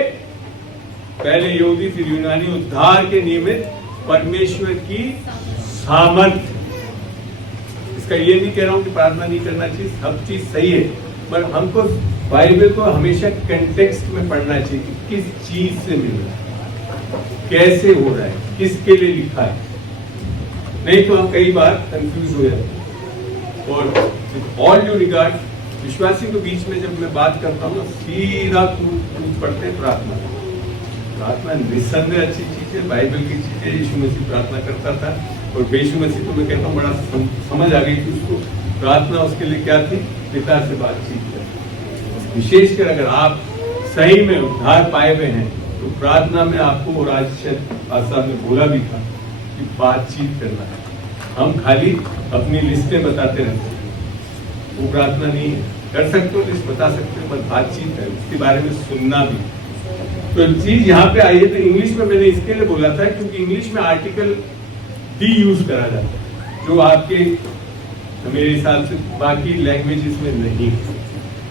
पहले यहूदी फिर यूनानी, उद्धार के निमित्त परमेश्वर की सामर्थ। इसका ये नहीं कह रहा हूं कि प्रार्थना नहीं करना चाहिए, सब चीज सही है, पर हमको बाइबल को हमेशा कंटेक्स्ट में पढ़ना चाहिए कि किस चीज से मिल रहा है, कैसे हो रहा है, किसके लिए लिखा है। नहीं तो हम कई बार कंफ्यूज हो जाते हैं। और ऑल ड्यू रिगार्ड, विश्वासी के बीच में जब मैं बात करता हूँ सीधा कूद पढ़ते हैं प्रार्थना। प्रार्थना निस्संदेह अच्छी चीज है, बाइबल की चीज है। यीशु मसीह प्रार्थना करता था और यीशु मसीह तो मैं कहता हूँ बड़ा समझ आ गई थी उसको। प्रार्थना उसके लिए क्या थी? पिता से बातचीत करना। विशेषकर अगर आप सही में उद्धार पाए हुए हैं तो प्रार्थना में आपको, और आज शायद ने बोला भी था कि बातचीत करना है। हम खाली अपनी लिस्टें बताते रहते हैं, वो प्रार्थना नहीं है। कर सकते हो लिस्ट बता सकते हो, पर बातचीत है, उसके बारे में सुनना भी। तो चीज यहाँ पे आई है। तो इंग्लिश में मैंने इसके लिए बोला था क्योंकि इंग्लिश में आर्टिकल डी यूज करा जाता है, जो आपके मेरे हिसाब से बाकी लैंग्वेजेस में नहीं।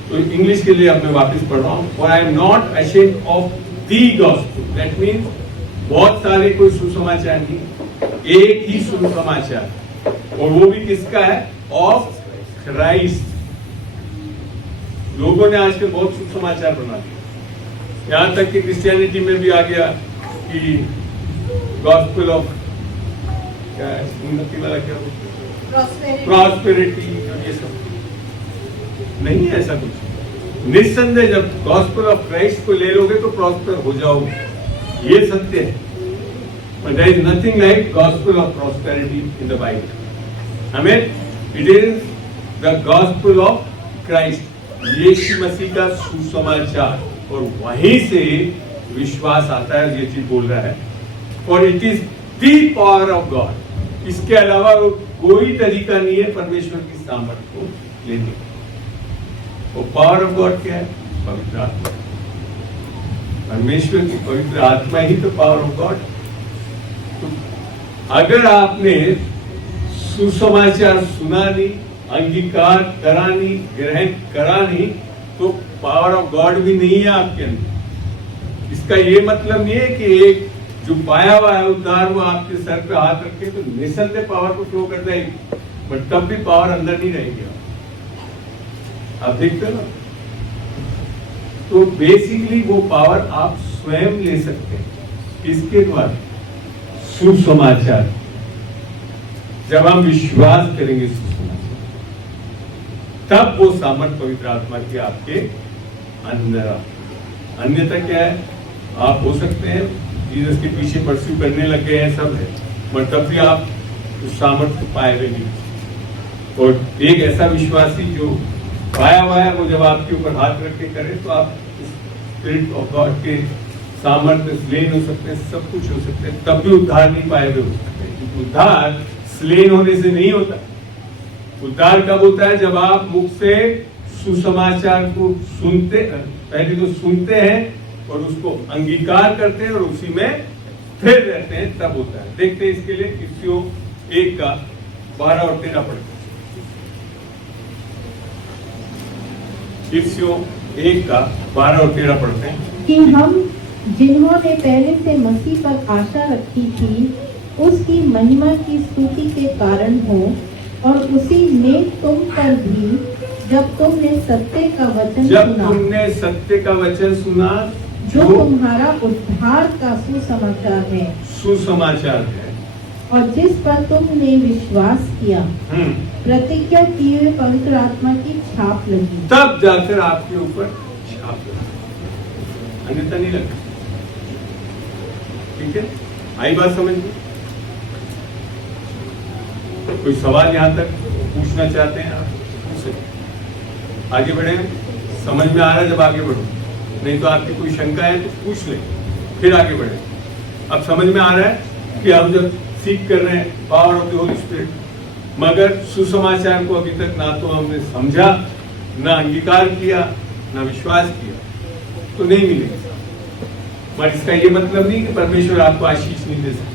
तो इंग्लिश के लिए अब मैं वापस पढ़ रहा हूँ। और I am not ashamed of the gospel, that means बहुत सारे कोई सुसमाचार नहीं, एक ही सुसमाचार, और वो भी किसका है? Of Christ. लोगों ने आजकल बहुत सुसमाचार बना दिया, यहाँ तक कि क्रिश्चियनिटी में भी आ गया कि गॉस्पेल ऑफ क्या है, उन्नति वाला क्या बोलते हैं, Prosperity. प्रॉस्पेरिटी, ये सब नहीं है ऐसा कुछ। निस्संदेह जब गॉस्पेल ऑफ क्राइस्ट को ले लोगे तो प्रॉस्पर हो जाओगे, ये सत्य है। But there is nothing like gospel of prosperity in the Bible. Amen. It is the gospel of Christ. यीशु मसीह का सुसमाचार, और वहीं से विश्वास आता है, ये चीज बोल रहा है। और it is the power of God. इसके अलावा कोई तरीका नहीं है परमेश्वर की सामर्थ्य को लेने का। वो पावर ऑफ गॉड क्या है? पवित्र आत्मा। परमेश्वर की पवित्र आत्मा ही तो पावर ऑफ गॉड। तो अगर आपने सुसमाचार सुना नहीं, अंगीकार करा नहीं, ग्रहण करा नहीं, तो पावर ऑफ गॉड भी नहीं है आपके अंदर। इसका ये मतलब नहीं है कि एक जो पाया हुआ है उद्धार वो आपके सर पे हाथ रखे तो निसंदेह पावर को फ्लो कर जाएगी, बट तब भी पावर अंदर नहीं रहेगी। आप देखते हो ना, तो बेसिकली वो पावर आप स्वयं ले सकते हैं। किसके द्वारा? सुसमाचार। जब हम विश्वास करेंगे सुसमाचार, तब वो सामर्थ पवित्र आत्मा की आपके अंदर आ। अन्यथा क्या है? आप हो सकते हैं जीसस के पीछे परस्यू करने लग गए हैं, सब है, बट तब भी आप उस सामर्थ को पाए हुए नहीं। और एक ऐसा विश्वासी जो पाया हुआ है, वो जब आपके ऊपर हाथ रख के करे तो आप स्पिरिट ऑफ गॉड के सामर्थ्य स्लेन हो सकते हैं, सब कुछ हो सकते हैं, तब भी उद्धार नहीं पाए हुए हो सकते हैं। क्योंकि उद्धार स्लेन होने से नहीं होता। उद्धार कब होता है? जब आप मुख से सुसमाचार को सुनते, पहले तो सुनते हैं और उसको अंगीकार करते हैं और उसी में फिर रहते हैं, तब होता है। देखते हैं इसके लिए इफिसियों 1 का 12 और 13 पढ़ते हैं। इफिसियों 1 का 12 और 13 पढ़ते हैं कि हम जिन्होंने पहले से मसीह पर आशा रखी थी, उसकी महिमा की स्तुति के कारण हो, और उसी में तुम पर भी जब तुमने सत्य का वचन जब सुना, तुमने सत्य का वचन सुना, जो तुम्हारा उद्धार का सुसमाचार है, सुसमाचार है, और जिस पर तुमने विश्वास किया, प्रतिज्ञा किए हुए पवित्र आत्मा की छाप लगी, तब जाकर आपके ऊपर छाप लगी, अन्यथा नहीं लगती। ठीक है, आई बात समझ में? कोई सवाल यहाँ तक पूछना चाहते हैं आप? पूछ सकते। आगे बढ़े, समझ में आ रहा है? जब आगे बढ़ो, नहीं तो आपकी कोई शंका है तो पूछ ले, फिर आगे बढ़े। अब समझ में आ रहा है कि हम जब सीख कर रहे हैं power of the Holi spirit, मगर सुसमाचार को अभी तक ना तो हमने समझा, ना अंगीकार किया, ना विश्वास किया, तो नहीं मिलेगा। पर इसका ये मतलब नहीं कि परमेश्वर आपको आशीष नहीं दे सकता।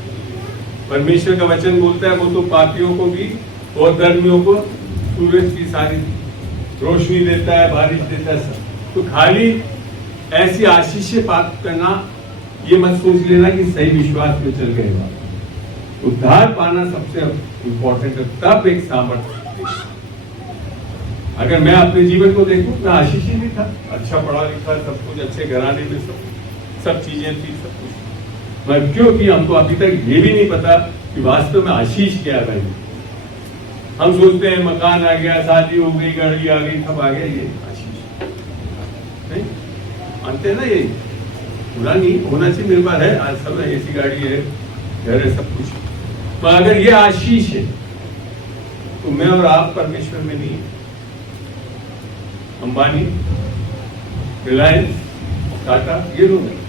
परमेश्वर का वचन बोलता है वो तो पापियों को भी और धर्मियों को सूरज की सारी रोशनी देता है, बारिश देता है, सब। तो खाली ऐसी आशीष से प्राप्त करना, ये मत सोच लेना कि सही विश्वास में चल गए। उद्धार पाना सबसे इंपॉर्टेंट है, तब एक सामर्थ्य। अगर मैं अपने जीवन को देखूं, मैं आशीष ही नहीं था, अच्छा पढ़ा लिखा, सब कुछ अच्छे घराने में, सब चीजें थी, सब कुछ, मगर क्योंकि हमको अभी तक ये भी नहीं पता कि वास्तव में आशीष क्या है। हम सोचते हैं मकान आ गया, शादी हो गई, गाड़ी आ गई, सब आ गया, ये आशीष नहीं मानते हैं ना। ये पूरा नहीं होना चाहिए। मेरे पास है, आज सब ऐसी गाड़ी है, घर है, सब कुछ, पर अगर ये आशीष है तो मैं और आप परमेश्वर में नहीं है। अंबानी, रिलायंस, टाटा, ये लोग हैं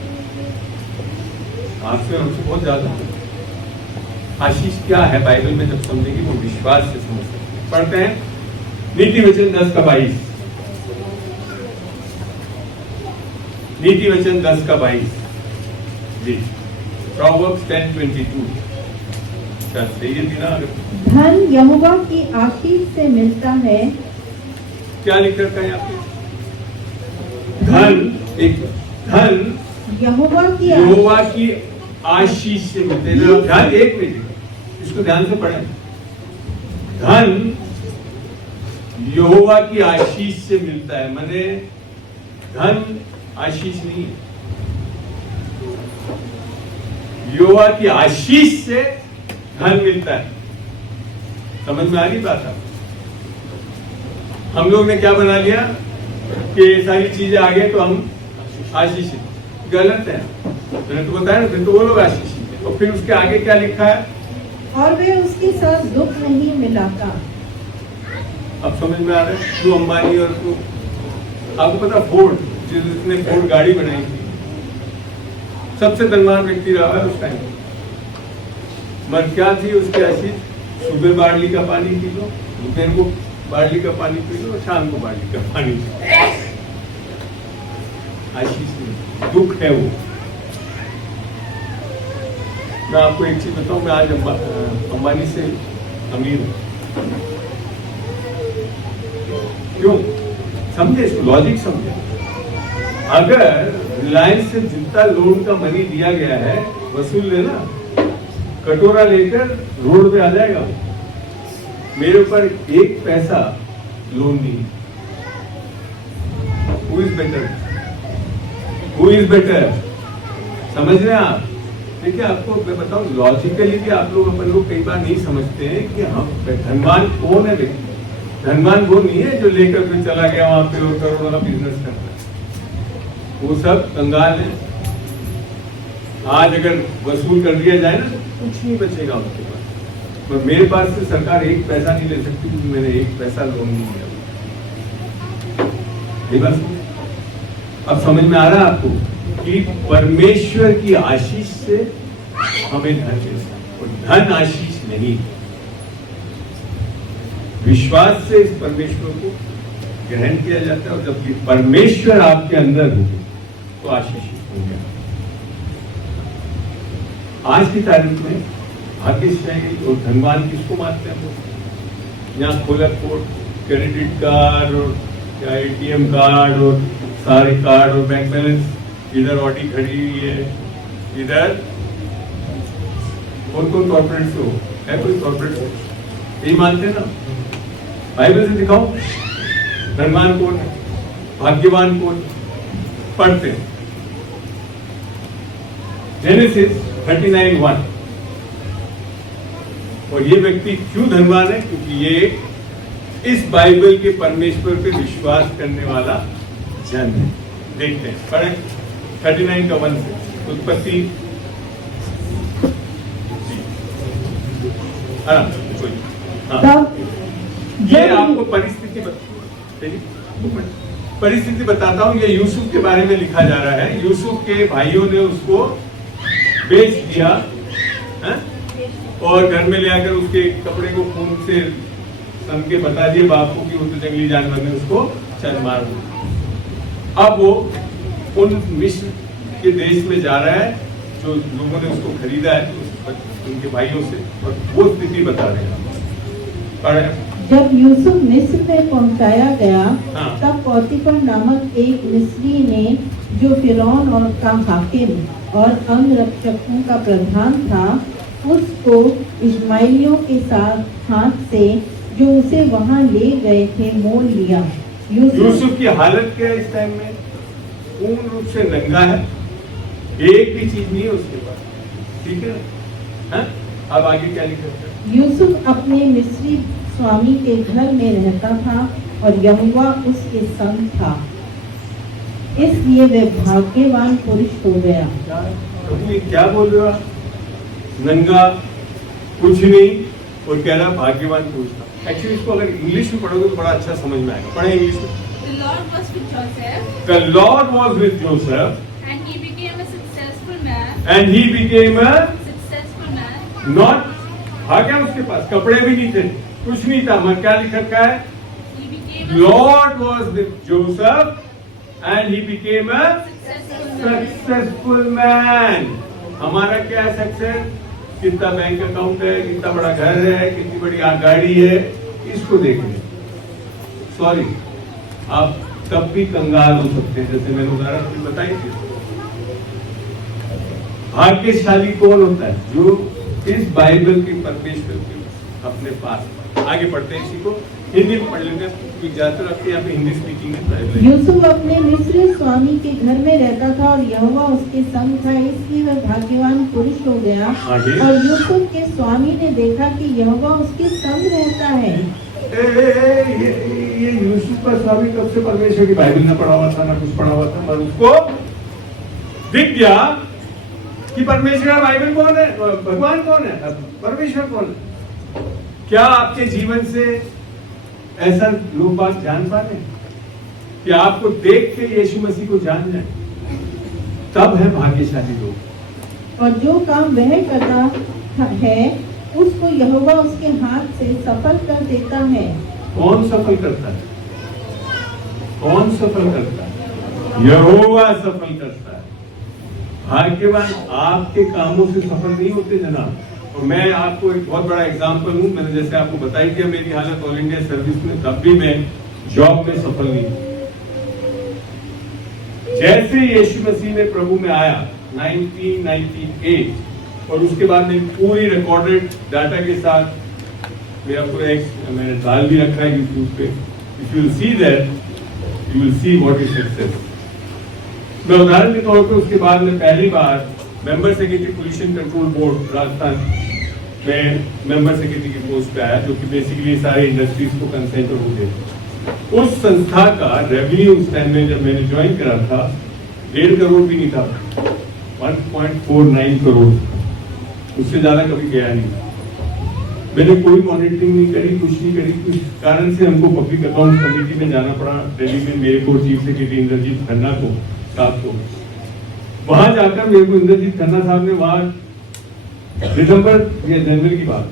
आपसे हमसे बहुत ज्यादा। आशीष क्या है बाइबल में जब समझेंगे वो विश्वास से समझ सकते हैं। पढ़ते हैं नीति वचन 10 का 22। नीति वचन 10 का 22 जी, प्रोवर्ब्स 10:22। सही है ना? धन यहोवा की आशीष से मिलता है। क्या लिख रखा है यहाँ पे? धन, एक धन यहोवा की आशीष से मिलते हैं। ध्यान, एक मिनट, इसको ध्यान से पढ़ें। धन यहोवा की आशीष से मिलता है, माने धन आशीष नहीं है। यहोवा की आशीष से धन मिलता है। समझ में आ रही बात आप? हम लोग ने क्या बना लिया कि ये सारी चीजें आ गए तो हम आशीषित। गलत है। मैंने तो बताया ना, फिर तो वो लोग आशीषित है। और फिर उसके आगे क्या लिखा है? और वे उसके साथ दुख नहीं मिलाता। अब समझ में आ रहा है? तू अंबानी और तू, आपको पता फोर्ड, जिसने फोर्ड गाड़ी बनाई थी, सबसे धनवान व्यक्ति रहा है उस टाइम। मगर क्या थी उसकी आशीष? सुबह बार्ली का पानी पी लो, दोपहर को बार्ली का पानी पी लो, शाम को बार्ली का पानी पी लो। आशीष नहीं, दुख है वो। मैं आपको एक चीज बताऊं, मैं आज अंबानी से अमीर हूं। क्यों? समझे इसको, लॉजिक समझे। अगर रिलायंस से जितना लोन का मनी दिया गया है वसूल लेना, कटोरा लेकर रोड पे आ जाएगा। मेरे ऊपर एक पैसा लोन नहीं। Who is better? Who is better? समझ रहे हैं आप? देखिए, आपको मैं बताऊं, लॉजिकली भी आप लोग, अपन लोग कई बार नहीं समझते हैं कि हम धनवान कौन है। व्यक्ति धनवान वो नहीं है जो लेकर के चला गया वहां पे और करोड़ों का बिजनेस करता है। वो सब कंगाल है। आज अगर वसूल कर दिया जाए ना तो कुछ नहीं बचेगा उनके पास। पर मेरे पास से सरकार एक पैसा नहीं ले सकती क्योंकि मैंने एक पैसा लोन नहीं लिया। ये बस अब समझ में आ रहा है आपको कि परमेश्वर की आशीष से हमें धन मिलता है और धन आशीष नहीं। विश्वास से इस परमेश्वर को ग्रहण किया जाता है और जब ये परमेश्वर आपके अंदर हो तो आशीषित हो गया। आज की तारीख में भाग्यशाली और धनवान किसको मानते हैं हम लोग? यहाँ खोला कोड, क्रेडिट कार्ड और क्या एटीएम कार्ड और सारे कार्ड और बैंक बैलेंस, इधर ऑडी खड़ी हुई है, इधर कौन कौन कॉर्पोरेट से हो है? कोई कॉर्पोरेट से यही मानते हैं ना? बाइबल से दिखाओ धनवान कौन है, भाग्यवान कौन? पढ़ते हैं जेनेसिस 39:1। और ये व्यक्ति क्यों धनवान है? क्योंकि ये इस बाइबल के परमेश्वर पे विश्वास करने वाला जन है। देखते हैं, पढ़ें 39:1 से उत्पत्ति। हाँ, ये आपको परिस्थिति बताता हूँ। ये यूसुफ के बारे में लिखा जा रहा है। यूसुफ के भाइयों ने उसको बेच दिया है? और घर में ले आकर उसके कपड़े को खून से सन के बता दिए बाप को कि वो तो जंगली जानवर ने उसको चल मार दिया। अब वो उन मिस्र के देश में जा रहा है जो लोगों ने उसको खरीदा है उनके भाइयों से, और वो स्थिति बता रहे हैं। जब यूसुफ मिस्र में पहुंचाया गया, हाँ। तब पौतीफर नामक एक मिस्री ने, जो फिरौन और का हाकिम और अंगरक्षकों का प्रधान था, उसको इश्माइलियों के साथ हाथ से जो उसे वहां ले गए थे मोल लिया। यूसुफ की हालत क्या है इस टाइम में? पूर्ण रूप से नंगा है, एक भी चीज नहीं है उसके पास। ठीक है ना? अब आगे क्या लिखा है? यूसुफ अपने मिस्री स्वामी के घर में रहता था और यहोवा उसके संग था, इसलिए वह भाग्यवान पुरुष हो गया। क्या बोल रहे हो आप? नंगा, कुछ नहीं, और कह रहा भाग्यवान पुरुष था। एक्चुअली इसको अगर इंग्लिश में पढ़ोगे तो बड़ा अच्छा समझ में आएगा। पढ़े इंग्लिश में। The Lord was with Joseph. The Lord was with Joseph. And he became a successful man. And he became a Successful man. not भाग्य उसके पास कपड़े भी नहीं थे, कुछ नहीं था। मगर क्या लिखा है? He became a Lord was with Joseph and he became a successful man. Successful man. हमारा क्या है सक्सेस? कितना बैंक अकाउंट है, कितना बड़ा घर है, कितनी बड़ी गाड़ी है, इसको देखिए। सॉरी, आप तब भी कंगाल हो सकते हैं, जैसे मैंने उदाहरण बताई थी। भाग्यशाली कौन होता है? जो इस बाइबल के परमेश्वर के अपने पास। आगे पढ़ते हैं इसी को। हिंदी में पढ़ लेते हैं, क्योंकि ज्यादातर आपके यहाँ पे हिंदी स्पीकिंग है। यूसुफ अपने मिस्री स्वामी के घर में रहता था और यहोवा उसके संग था, इसलिए वह भाग्यवान पुरुष हो गया। आगे। और यूसुफ के स्वामी ने देखा कि यहोवा उसके संग रहता है। ये यूसुफ का स्वामी कब से परमेश्वर की बाइबल ना पढ़ा हुआ था, ना कुछ पढ़ा हुआ था, पर उसको दिख गया कि परमेश्वर का बाइबल कौन है, भगवान कौन है, परमेश्वर कौन है। क्या आपके जीवन से ऐसा लोग बात जान पा रहे हैं कि आपको देख के यीशु मसीह को जान जाए? तब है भाग्यशाली लोग। और जो काम वह करता है उसको यहोवा उसके हाथ से सफल कर देता है। कौन सफल करता है? कौन सफल करता है? यहोवा सफल करता है। भाग्यवान आपके कामों से सफल नहीं होते जनाब। और मैं आपको एक बहुत बड़ा एग्जांपल हूं, मैंने जैसे आपको बताई कि मेरी हालत ऑल इंडिया सर्विस में, तब भी मैं जॉब में सफल नहीं हूं। जैसे यीशु मसीह ने प्रभु में आया 1998, और उसके बाद मेरी पूरी रिकॉर्डेड डाटा के साथ मेरा पूरा मैंने डाल भी रखा है यूट्यूब पे। If you will see that, you will see what is success. मैं उदाहरण के तौर पे उसके बाद में पहली बार member secretary pollution control board Rajasthan में मेंबर सेक्रेटरी की पोस्ट पे आया, जो कि बेसिकली सारे इंडस्ट्रीज को कंसेंट होते। उस संस्था का रेवेन्यू उस टाइम में जब मैंने ज्वाइन करा था 1.5 करोड़ भी नहीं था, 1.49 करोड़, उससे ज्यादा कभी गया नहीं। मैंने कोई मॉनिटरिंग नहीं करी, कुछ नहीं करी। कुछ कारण से हमको पब्लिक अकाउंट कमेटी में जाना पड़ा दिल्ली में, मेरे को चीफ सेक्रेटरी इंद्रजीत खन्ना को साहब को। वहां जाकर मेरे को इंद्रजीत खन्ना साहब ने वहां दिसंबर या जनवरी की बात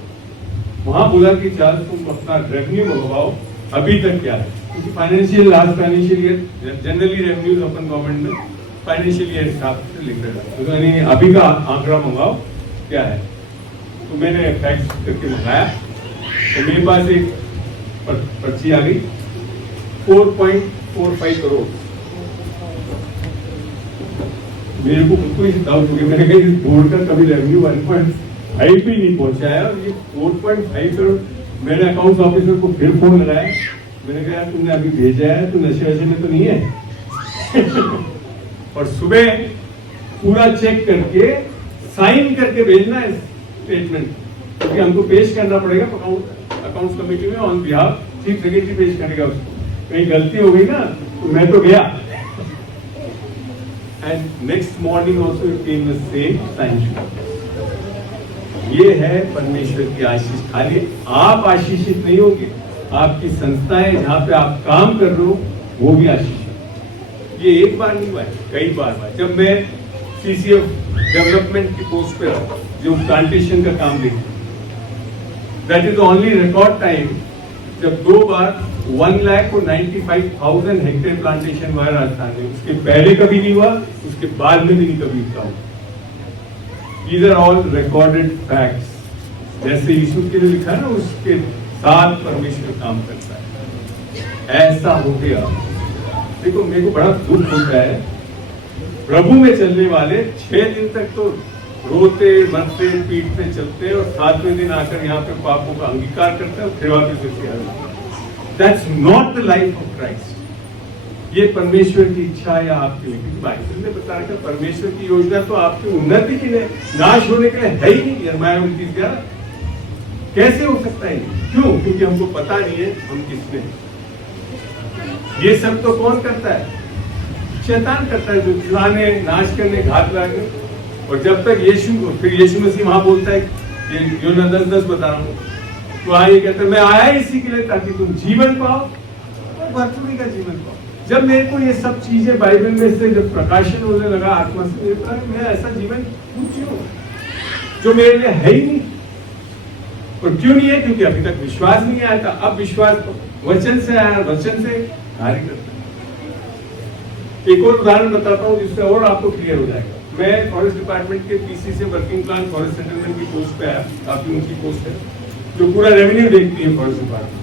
वहां बोला कि चार तुम अपना रेवेन्यू मंगवाओ, अभी तक क्या है, क्योंकि financial last financial year generally revenues अपन गवर्नमेंट में फाइनेंशियल ईयर हिसाब से लिख रहे थे, यानी अभी का आंकड़ा मंगाओ क्या है। तो मैंने फैक्स करके मंगाया, तो मेरे पास एक पर्ची आ गई 4.45 करोड़। मेरे को खुद को ही डाउट हो गया, मैंने कहा इस बोर्ड का कभी रेवेन्यू 1.5 भी नहीं पहुंचा है, और ये 4.5 करोड़। मैंने अकाउंट्स ऑफिसर को फिर फोन लगाया, मैंने कहा यार तुमने अभी भेजा है तो नशे वशे में तो नहीं है। और सुबह पूरा चेक करके साइन करके भेजना है स्टेटमेंट, क्योंकि हमको पेश करना पड़ेगा अकाउंट्स कमेटी में ऑन बिहाफ, चीफ सेक्रेटरी पेश करेगा उसको। कहीं गलती हो गई ना तो मैं तो गया। And next morning also it came the same sign. ये है परमेश्वर की आशीष। खाली आप आशीषित नहीं होंगे, आपकी संस्थाएं जहां पे आप काम कर रहे हो वो भी आशीष है। ये एक बार नहीं हुआ है, कई बार हुआ है। जब मैं सीसीएफ डेवलपमेंट की पोस्ट पे रहा, जो प्लांटेशन का काम देखा, that is only record time जब 2 बार 1,95,000 हेक्टेयर प्लांटेशन हुआ राजस्थान में। उसके पहले कभी नहीं हुआ, उसके बाद में भी नहीं कभी हुआ। These are all recorded facts. जैसे यीशु के लिए लिखा ना, उसके साथ परमेश्वर काम करता है, ऐसा हो गया। देखो मेरे को बड़ा दुख होता है, प्रभु में चलने वाले 6 दिन तक तो रोते मरते पीटते चलते, और 7वें दिन आकर यहाँ पे पापों का अंगीकार करते हैं और फिर वापस उसी हालत। That's not the life of Christ. ये परमेश्वर की इच्छा या आपके लिए, क्योंकि बाइबल में बता रखा परमेश्वर की योजना तो आपकी उन्नति के लिए, नाश होने के लिए है ही नहीं। यिर्मयाह 29:11 कैसे हो सकता है? क्यों? क्योंकि हमको पता नहीं है हम किसने। ये सब तो कौन करता है? शैतान करता है, जो चुराने, नाश करने, घात लगाने। और जब तक यीशु को, फिर यीशु मसीह वहां बोलता है, ये यूहन्ना 10:10 बता रहा हूँ, तो ये कहता है मैं आया इसी के लिए ताकि तुम जीवन पाओ और भरपूरी का जीवन पाओ। जब मेरे को ये सब चीजें बाइबल में से जब प्रकाशन होने लगा आत्मा से, मेरे को मैं ऐसा जीवन क्यों जो मेरे लिए है ही नहीं। और क्यों नहीं है? क्योंकि अभी तक विश्वास नहीं आया था। अब विश्वास वचन से आया, वचन से कार्य करता है। एक और उदाहरण बताता हूँ जिससे और आपको क्लियर हो जाएगा। मैं फॉरेस्ट डिपार्टमेंट के पीसी से वर्किंग प्लान फॉरेस्ट सेटलमेंट की पोस्ट पे आया, काफी ऊंची पोस्ट है, जो पूरा रेवेन्यू देखती है फॉरेस्ट डिपार्टमेंट।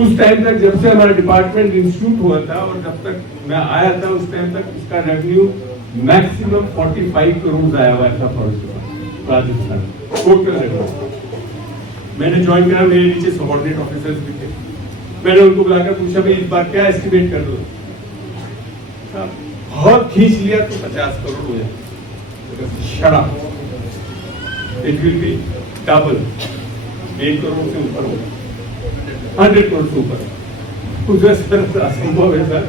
उस टाइम तक जब से हमारा डिपार्टमेंट इंस्टीट्यूट हुआ था और जब तक मैं आया था, उस टाइम तक इसका रेवेन्यू मैक्सिमम 45 करोड़ आया हुआ था forest department Rajasthan total revenue. मैंने ज्वाइन करा, मेरे नीचे सबऑर्डिनेट ऑफिसर्स भी थे, मैंने उनको बुलाकर पूछा भाई इस बार क्या एस्टिमेट कर दो, बहुत खींच लिया तो 50 करोड़ हो जाए। शराब it will be double, 1 crore से ऊपर होगा, 100 करोड़ से ऊपर। असंभव है सर,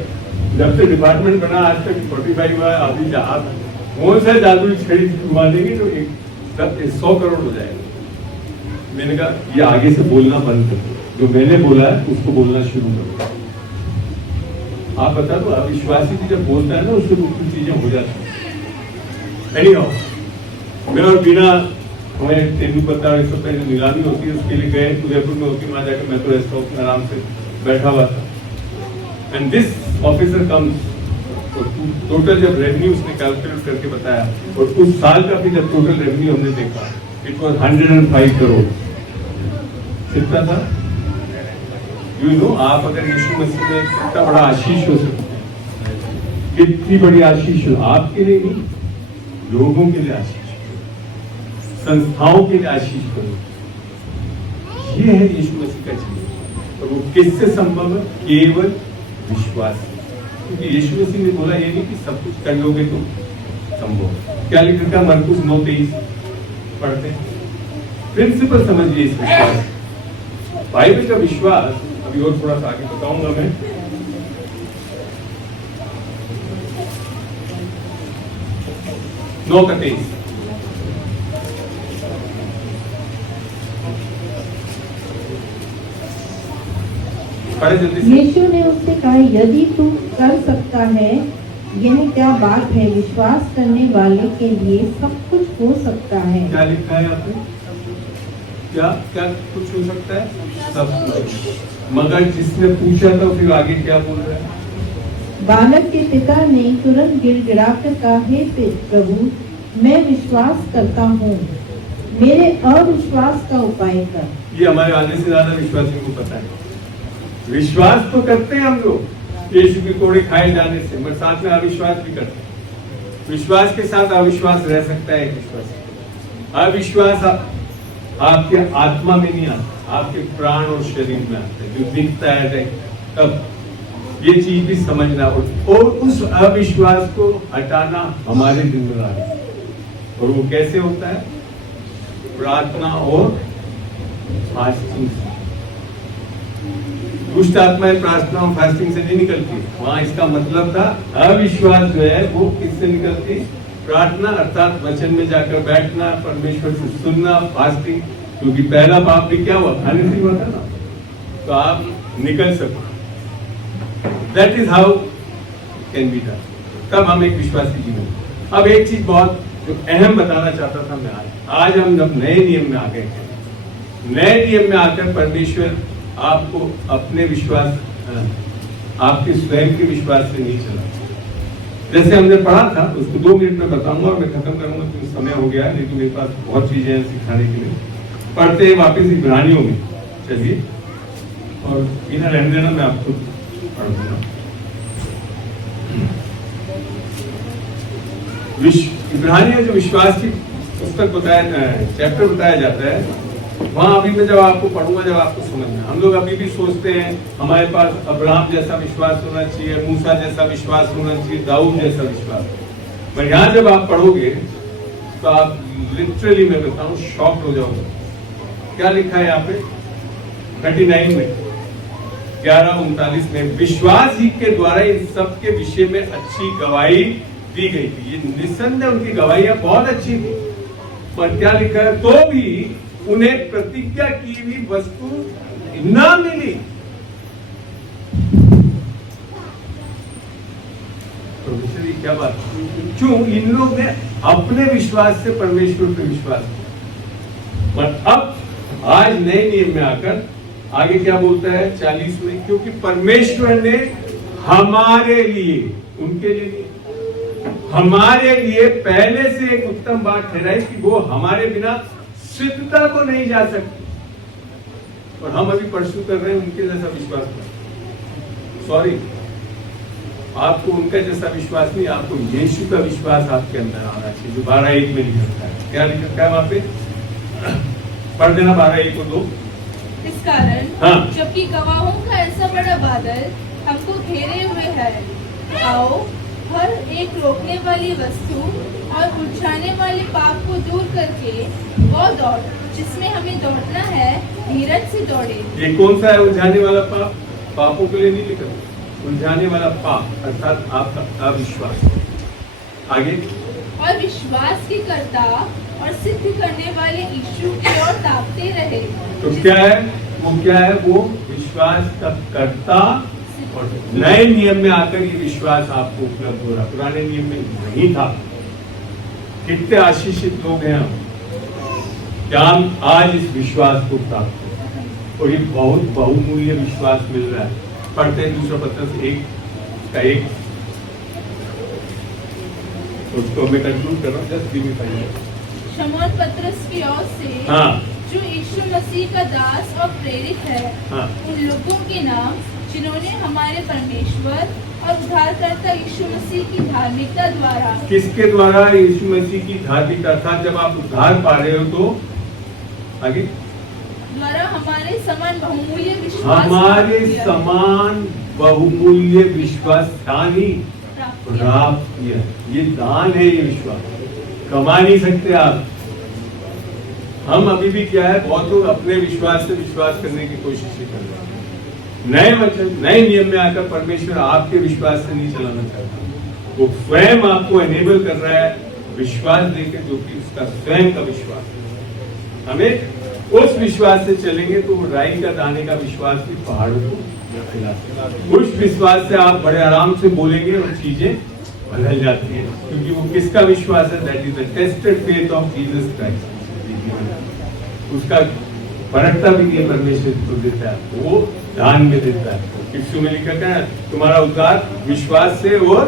जब से डिपार्टमेंट बना आज तक 45 हुआ, अभी आप कौन सा जादू छड़ी घुमा देंगे तो 100 करोड़ हो जाएगा। मैंने कहा ये आगे से बोलना बंद कर दो, जो मैंने बोला है उसको बोलना शुरू करो। आप बता दो, अविश्वासी भी जब बोलता है ना उससे दूसरी चीजें हो जाती हैं। एनीहाउ मैं और बिना हमें तेंदुपत्ता ये सब पहले नीलामी होती है, उसके लिए गए उदयपुर में होती, वहां जाकर मैं तो रेस्ट हाउस में आराम से बैठा हुआ था। And this officer comes, total जब रेवेन्यू उसने कैलकुलेट करके बताया और उस साल का भी जब टोटल रेवेन्यू हमने देखा, इट वाज 105 करोड़। कितना था? यू नो, आप अगर यीशु मसीह में कितना बड़ा आशीष हो सकते हैं, कितनी बड़ी आशीष हो, आपके लिए नहीं, लोगों के लिए आशीष, संस्थाओं के लिए आशीष करो। ये है यीशु मसीह का जीवन। और वो किससे संभव है? केवल विश्वास से। क्योंकि यीशु मसीह ने बोला ये नहीं कि सब कुछ कर लोगे तो संभव। क्या लिखा था मरकुस 9:23 पढ़ते हैं? प्रिंसिपल समझिए इस विश्वास, बाइबल का विश्वास। अभी और थोड़ा सा आगे बताऊंगा मैं। नौ का 23 पढ़े जल्दी से। यीशु ने उससे कहा, यदि तू कर सकता है, यह क्या बात है, विश्वास करने वाले के लिए सब कुछ हो सकता है। क्या लिखा है आपने? क्या क्या कुछ हो सकता है? सब कुछ। मगर जिसने पूछा था फिर आगे क्या बोल रहा है? बालक के पिता ने तुरंत गिड़गिड़ाकर कहा, हे प्रभु, मैं विश्वास करता हूँ, मेरे अविश्वास का उपाय कर। ये हमारे आने से ज्यादा विश्वासियों को पता है। विश्वास तो करते हैं हम लोग यीशु के कोड़े खाए जाने से, मगर साथ में अविश्वास भी करते हैं। विश्वास के साथ अविश्वास रह सकता है। विश्वास अविश्वास आपके आत्मा में नहीं आता, आपके प्राण और शरीर में आता है, जो दिखता है। तब ये चीज भी समझना और उस अविश्वास को हटाना हमारे जिम्मेदारी है। और वो कैसे होता है? प्रार्थना और फास्टिंग से। दुष्ट आत्माएं प्रार्थना और फास्टिंग से नहीं निकलती। वहां इसका मतलब था अविश्वास जो है वो किससे निकलती? प्रार्थना अर्थात वचन में जाकर बैठना, परमेश्वर से सुनना, फास्टिंग। क्योंकि पहला पाप भी क्या हुआ? खाने से हुआ था ना, तो आप निकल सको। That is how can be done. तब हम एक विश्वासी जीवन। अब एक चीज बहुत जो अहम बताना चाहता था मैं आज हम जब नए नियम में आ गए थे, नए नियम में आकर परमेश्वर आपको अपने विश्वास, आपके स्वयं के विश्वास से नहीं चला। जैसे हमने पढ़ा था उसको 2 मिनट में बताऊंगा और मैं खत्म करूंगा क्योंकि समय हो गया है, नहीं तो मेरे पास बहुत चीजें हैं सिखाने के लिए। पढ़ते हैं वापिस इब्रानियों में, चलिए, और बिना रहने देना मैं आपको पढ़ दूंगा। इब्रानियों जो विश्वास की पुस्तक बताया, चैप्टर बताया जाता है, वहां अभी मैं जब आपको पढ़ूंगा, जब आपको समझना। हम लोग अभी भी सोचते हैं हमारे पास अब्राहम जैसा विश्वास होना चाहिए, मूसा जैसा विश्वास होना चाहिए, दाऊद जैसा विश्वास। पर यहाँ जब आप पढ़ोगे तो आप लिटरली मैं बताऊं शॉक हो जाओगे। क्या लिखा है यहाँ पे 39 में 11:39 में, विश्वास ही के द्वारा इन सब के विषय में अच्छी गवाही दी गई थी। ये निस्संदेह उनकी गवाहियां बहुत अच्छी थी, पर क्या लिखा है? तो भी उन्हें प्रतिज्ञा की हुई वस्तु न मिली। परमेश्वर की क्या बात? क्यों? इन लोग ने अपने विश्वास से परमेश्वर पे विश्वास किया। पर अब आज नए नियम में आकर आगे क्या बोलता है 40 में? क्योंकि परमेश्वर ने हमारे लिए, उनके लिए नहीं, हमारे लिए पहले से एक उत्तम बात ठहराई कि वो हमारे बिना सिद्धता को नहीं जा सकती। और हम अभी परसू कर रहे हैं उनके जैसा विश्वास कर। सॉरी, आपको उनका जैसा विश्वास नहीं, आपको यीशु का विश्वास आपके अंदर आना चाहिए, जो 12:1 में लिखा है। क्या लिखा है वहां पे? पढ़ देना 12:1 को 2। इस कारण हाँ। जबकि गवाहों का ऐसा बड़ा बादल हमको घेरे हुए है, आओ हर एक रोकने वाली वस्तु और उलझाने वाले पाप को दूर करके वो दौड़ जिसमें हमें दौड़ना है, धीरज से दौड़े। ये कौन सा है उलझाने वाला पाप? पापों के लिए नहीं लिखा, उलझाने वाला पाप अर्थात आपका अविश्वास। आगे, और विश्वास के कर्ता और सिद्ध करने वाले यीशु की ओर ताकते रहे। तो क्या है वो? क्या है वो? विश्वास का कर्ता। और नए नियम में आकर ये विश्वास आपको उपलब्ध हो रहा, पुराने नियम में नहीं था। कितने आशीषित लोग हैं हम, क्या हम आज इस विश्वास को प्राप्त करें। और ये बहुत बहुमूल्य विश्वास मिल रहा है। पढ़ते हैं दूसरा पत्र 1:1, उसको मैं कंक्लूड कर रहा हूँ, जस्ट गिव मी 5 मिनट्स। शमौन पत्रस की ओर से, हाँ। जो यीशु मसीह का दास और प्रेरित है, हाँ। उन लोगों के नाम जिन्होंने हमारे परमेश्वर और उद्धारकर्ता यीशु मसीह की धार्मिकता द्वारा, किसके द्वारा? यीशु मसीह की धार्मिकता। अर्थात जब आप उद्धार पा रहे हो तो आगे द्वारा हमारे समान बहुमूल्य विश्वास हमारे प्राप्त किया। समान बहुमूल्य विश्वास दान ही प्राप्त किया। प्राप्त किया। ये दान है, ये विश्वास कमा नहीं सकते आप। हम अभी भी क्या है, बहुत लोग अपने विश्वास से विश्वास करने की कोशिश ही कर रहे हैं। नए वचन, नए नियम में आकर परमेश्वर आपके विश्वास से नहीं चलाना चाहता, वो स्वयं आपको एनेबल कर रहा है विश्वास देकर, जो कि उसका स्वयं का विश्वास है। हमें उस विश्वास से चलेंगे तो वो राई का दाने का विश्वास भी पहाड़ों को खिलाता है। उस विश्वास से आप बड़े आराम से बोलेंगे और चीजें बदल जाती है, क्योंकि वो किसका विश्वास है? That is the tested faith of Jesus Christ. उसका परखता भी नहीं परमेश्वर को देता है, वो दान में देता है। यीशु में लिखा है तुम्हारा उद्धार विश्वास से और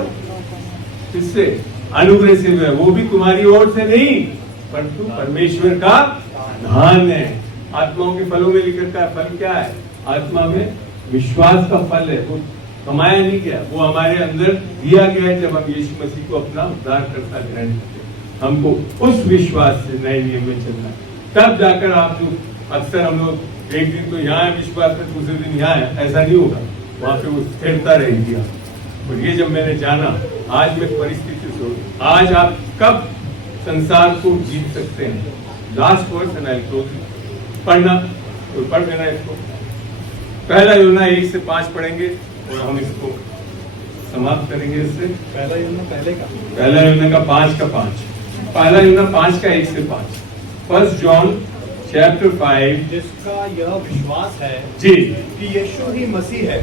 किससे? अनुग्रह से हुआ है, वो भी तुम्हारी ओर से नहीं परंतु परमेश्वर का दान है। आत्माओं के फलों में लिखा है, फल क्या है? आत्मा में विश्वास का फल है, वो कमाया नहीं गया, वो हमारे अंदर दिया गया है जब हम यीशु मसीह को अपना उद्धारकर्ता ग्रहण करते हैं। हमको उस विश्वास से नए नियम में चलना है, तब जाकर आप जो अक्सर हम लोग एक दिन तो यहाँ है विश्वास में, दूसरे दिन यहाँ है, ऐसा नहीं होगा। वहां पे वो स्थिरता रहेगी। और ये जब मैंने जाना, आज मैं परिस्थिति से, आज आप कब संसार को जीत सकते हैं? Last verse and I close. पढ़ना तो पढ़ देना इसको। पहला यूहन्ना 1 से 5 पढ़ेंगे और हम इसको समाप्त करेंगे इससे। पहला यूहन्ना पहला यूहन्ना का 5 का 5। पहला यूहन्ना 5 का 1 से 5। First John chapter 5। जिसका यह विश्वास है जी, कि यीशु ही मसीह है,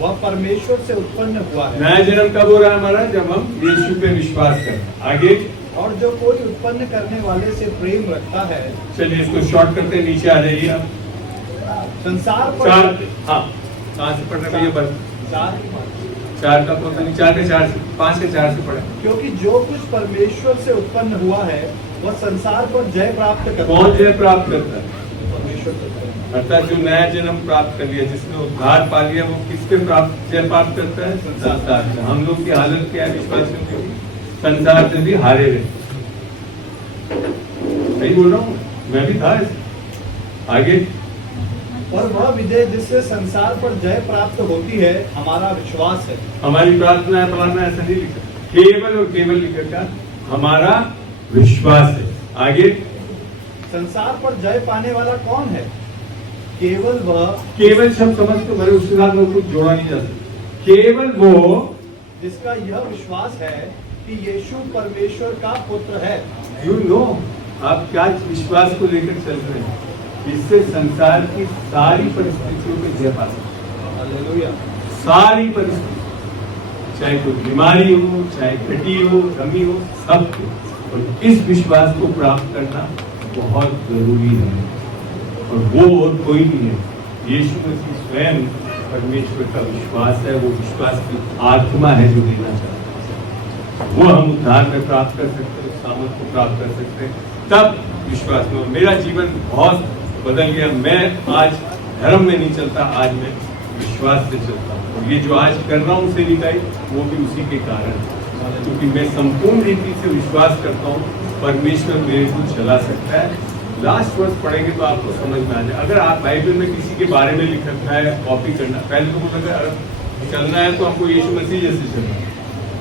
वह परमेश्वर से उत्पन्न हुआ है, नया जन्म कब हो रहा है हमारा? जब हम यीशु पे विश्वास करते हैं। आगे और जो कोई उत्पन्न करने वाले से प्रेम रखता है। चलिए इसको शॉर्ट करते, नीचे आ जाइए आप। संसार पर 4, हाँ कहाँ से पढ़ रहे भैया? बस 4 का कौन सा नहीं? 4 के 4 से, 5 के 4 से पढ़े। क्योंकि जो कुछ परमेश्वर से उत्पन्न हुआ है वह संसार पर जय प्राप्त करता कौन है। जय प्राप्त करता है? परमेश्वर से उत्पन्न। अर्थात जो नया जन्म प्राप्त कर लिया, जिसने उद्धार पा लिया, वो किसके प्राप्त जय प्राप्त करता है? संसार से। हम लोग की हालत क्या है विश्वासियों की? संसार से भी हारे रहे। नहीं बोल रहा हूँ, मैं भी था। आगे, और वह विजय जिससे संसार पर जय प्राप्त होती है हमारा विश्वास है। हमारी प्रार्थना है प्रार्थना ऐसा नहीं लिखा, केवल और केवल लिखा था हमारा विश्वास है। आगे, संसार पर जय पाने वाला कौन है? केवल वह केवल शब्द समझ तो मेरे उसके साथ में कुछ जोड़ा नहीं जा सकता। केवल वो जिसका यह विश्वास है कि यीशु परमेश्वर का पुत्र है। यू नो, आप क्या विश्वास को लेकर चल रहे हैं? इससे संसार की सारी परिस्थितियों में जय पा सकते हैं। हालेलुया। सारी परिस्थिति, चाहे कोई बीमारी हो, चाहे घटी हो, कमी हो, सब कुछ। और इस विश्वास को प्राप्त करना बहुत जरूरी है, और वो और कोई नहीं है। यीशु मसीह स्वयं परमेश्वर का विश्वास है, वो विश्वास की आत्मा है जो देना चाहता है। वो हम उद्धार में प्राप्त कर सकते हैं, सामर्थ को प्राप्त कर सकते हैं, तब विश्वास में। मेरा जीवन बहुत बदल गया। मैं आज धर्म में नहीं चलता, आज मैं विश्वास से चलता हूँ। और ये जो आज कर रहा हूँ सेविकाई, वो भी उसी के कारण है, क्योंकि मैं संपूर्ण रीति से विश्वास करता हूँ परमेश्वर मेरे को चला सकता है, लास्ट वर्ष पढ़ेंगे तो आपको समझ में आ जाए। अगर आप बाइबल में किसी के बारे में लिख रखा है कॉपी करना, पहले तो बोला अगर चलना है तो हमको यीशु मसीह जैसे चलना है।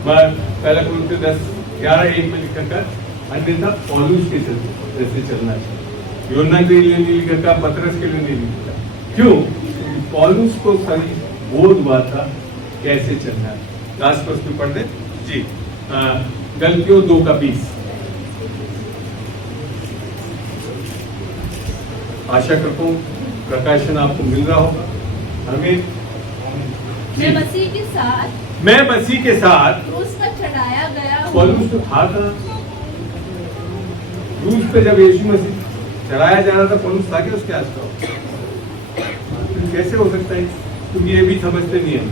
पहला कुरिन्थियों 10:11-1 में लिखा था अन्यथा पौलुस के जैसे चलना चाहिए। यूहन्ना के लिए नहीं लिखा था, पतरस के लिए नहीं लिखा। क्यों? पौलुस को सही बोध हुआ था कैसे चलना है। लास्ट वर्ष में पढ़ दे जी। गलतियों 2:20। आशा करता हूँ प्रकाशन आपको मिल रहा होगा। हमें मैं मसीह के साथ क्रूस पर चढ़ाया गया हूँ। पौलुस तो था क्रूस पे जब यीशु मसीह चढ़ाया जा रहा था, पौलुस था क्या उसके आसपास? कैसे हो सकता है? क्योंकि ये भी समझते नहीं है।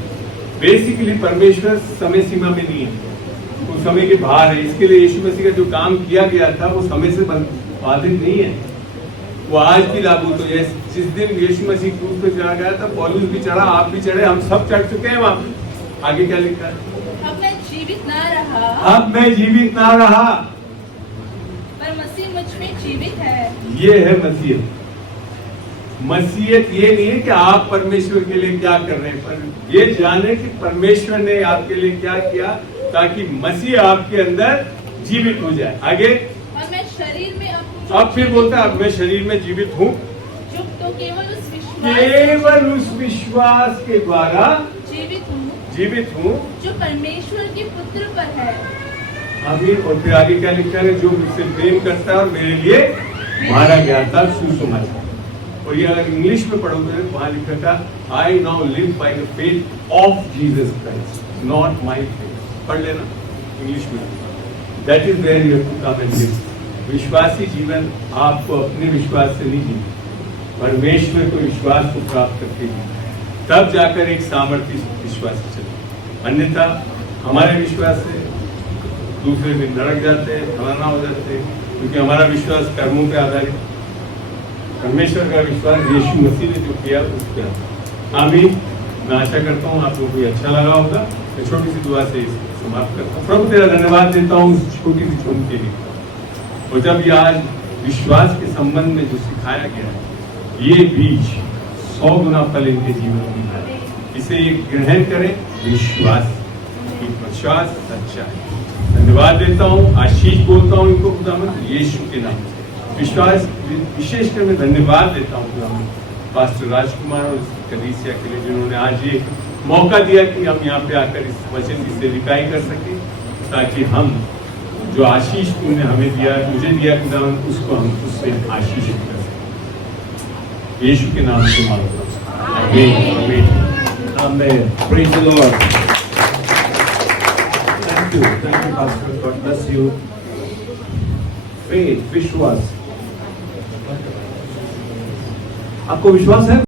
बेसिकली परमेश्वर समय सीमा में नहीं है, वो समय के बाहर है। इसके लिए यीशु मसीह का जो काम किया गया था वो समय से बाधित नहीं है, वो आज भी लागू। तो ये जिस दिन यीशु मसीह क्रूस पे चढ़ा गया था, पौलुस भी चढ़ा, आप भी चढ़े, हम सब चढ़ चुके हैं वहां। आगे क्या लिखा है? अब मैं जीवित ना रहा, अब मैं जीवित ना रहा, पर मसीह मुझ में जीवित है। ये है मसीहत। मसीहत ये नहीं है कि आप परमेश्वर के लिए क्या कर रहे हैं, पर ये जाने कि परमेश्वर ने आपके लिए क्या किया ताकि मसीह आपके अंदर जीवित हो जाए। आगे और मैं शरीर में अब फिर बोलता है अब मैं शरीर में जीवित हूँ, तो केवल उस विश्वास के द्वारा जीवित हूँ जो परमेश्वर के पुत्र पर है। आमीन। और फिर आगे क्या लिखा है? जो मुझसे प्रेम करता है और मेरे लिए मारा गया था सुसमाचार। और ये अगर इंग्लिश में पढ़ोगे वहां लिखा था I now live by the faith of Jesus Christ not my faith. पढ़ लेना इंग्लिश में। That is where you have to come and live. विश्वासी जीवन आपको अपने विश्वास से नहीं जीना, परमेश्वर को विश्वास को प्राप्त करके जीना, तब जाकर एक सामर्थ्य विश्वास से चले। अन्यथा हमारे विश्वास से दूसरे दिन नरक जाते हैं, फलाना हो जाते हैं, क्योंकि हमारा विश्वास कर्मों पे आधारित। परमेश्वर का विश्वास यीशु मसीह ने जो किया उस पर। आमीन। मैं आशा करता हूँ आप लोगों को अच्छा लगा होगा। मैं छोटी सी दुआ से समाप्त करता हूँ। प्रभु तेरा धन्यवाद देता हूँ उस छोटी सी छूट के लिए। और जब ये आज विश्वास के संबंध में जो सिखाया गया है, ये बीज 100 गुना फल इनके जीवन में है। इसे ये ग्रहण करें, विश्वास सच्चा है। धन्यवाद देता हूँ, आशीष बोलता हूँ इनको खुदावंद यीशु के नाम से। विश्वास विशेषकर मैं धन्यवाद देता हूँ खुदावंद पास्टर राजकुमार और कलीसिया के लिए, जिन्होंने आज ये मौका दिया कि हम यहाँ पे आकर इस वचन की सेविकाई कर सके, ताकि हम जो आशीष तुमने हमें दिया, मुझे दिया खुदावंद, उसको हम उससे आशीषित कर सकें। यीशु के नाम से मांगता हूं। आमीन। Amen. Praise the Lord. Thank you, Pastor. God bless you. Faith, विश्वास। आपको विश्वास है?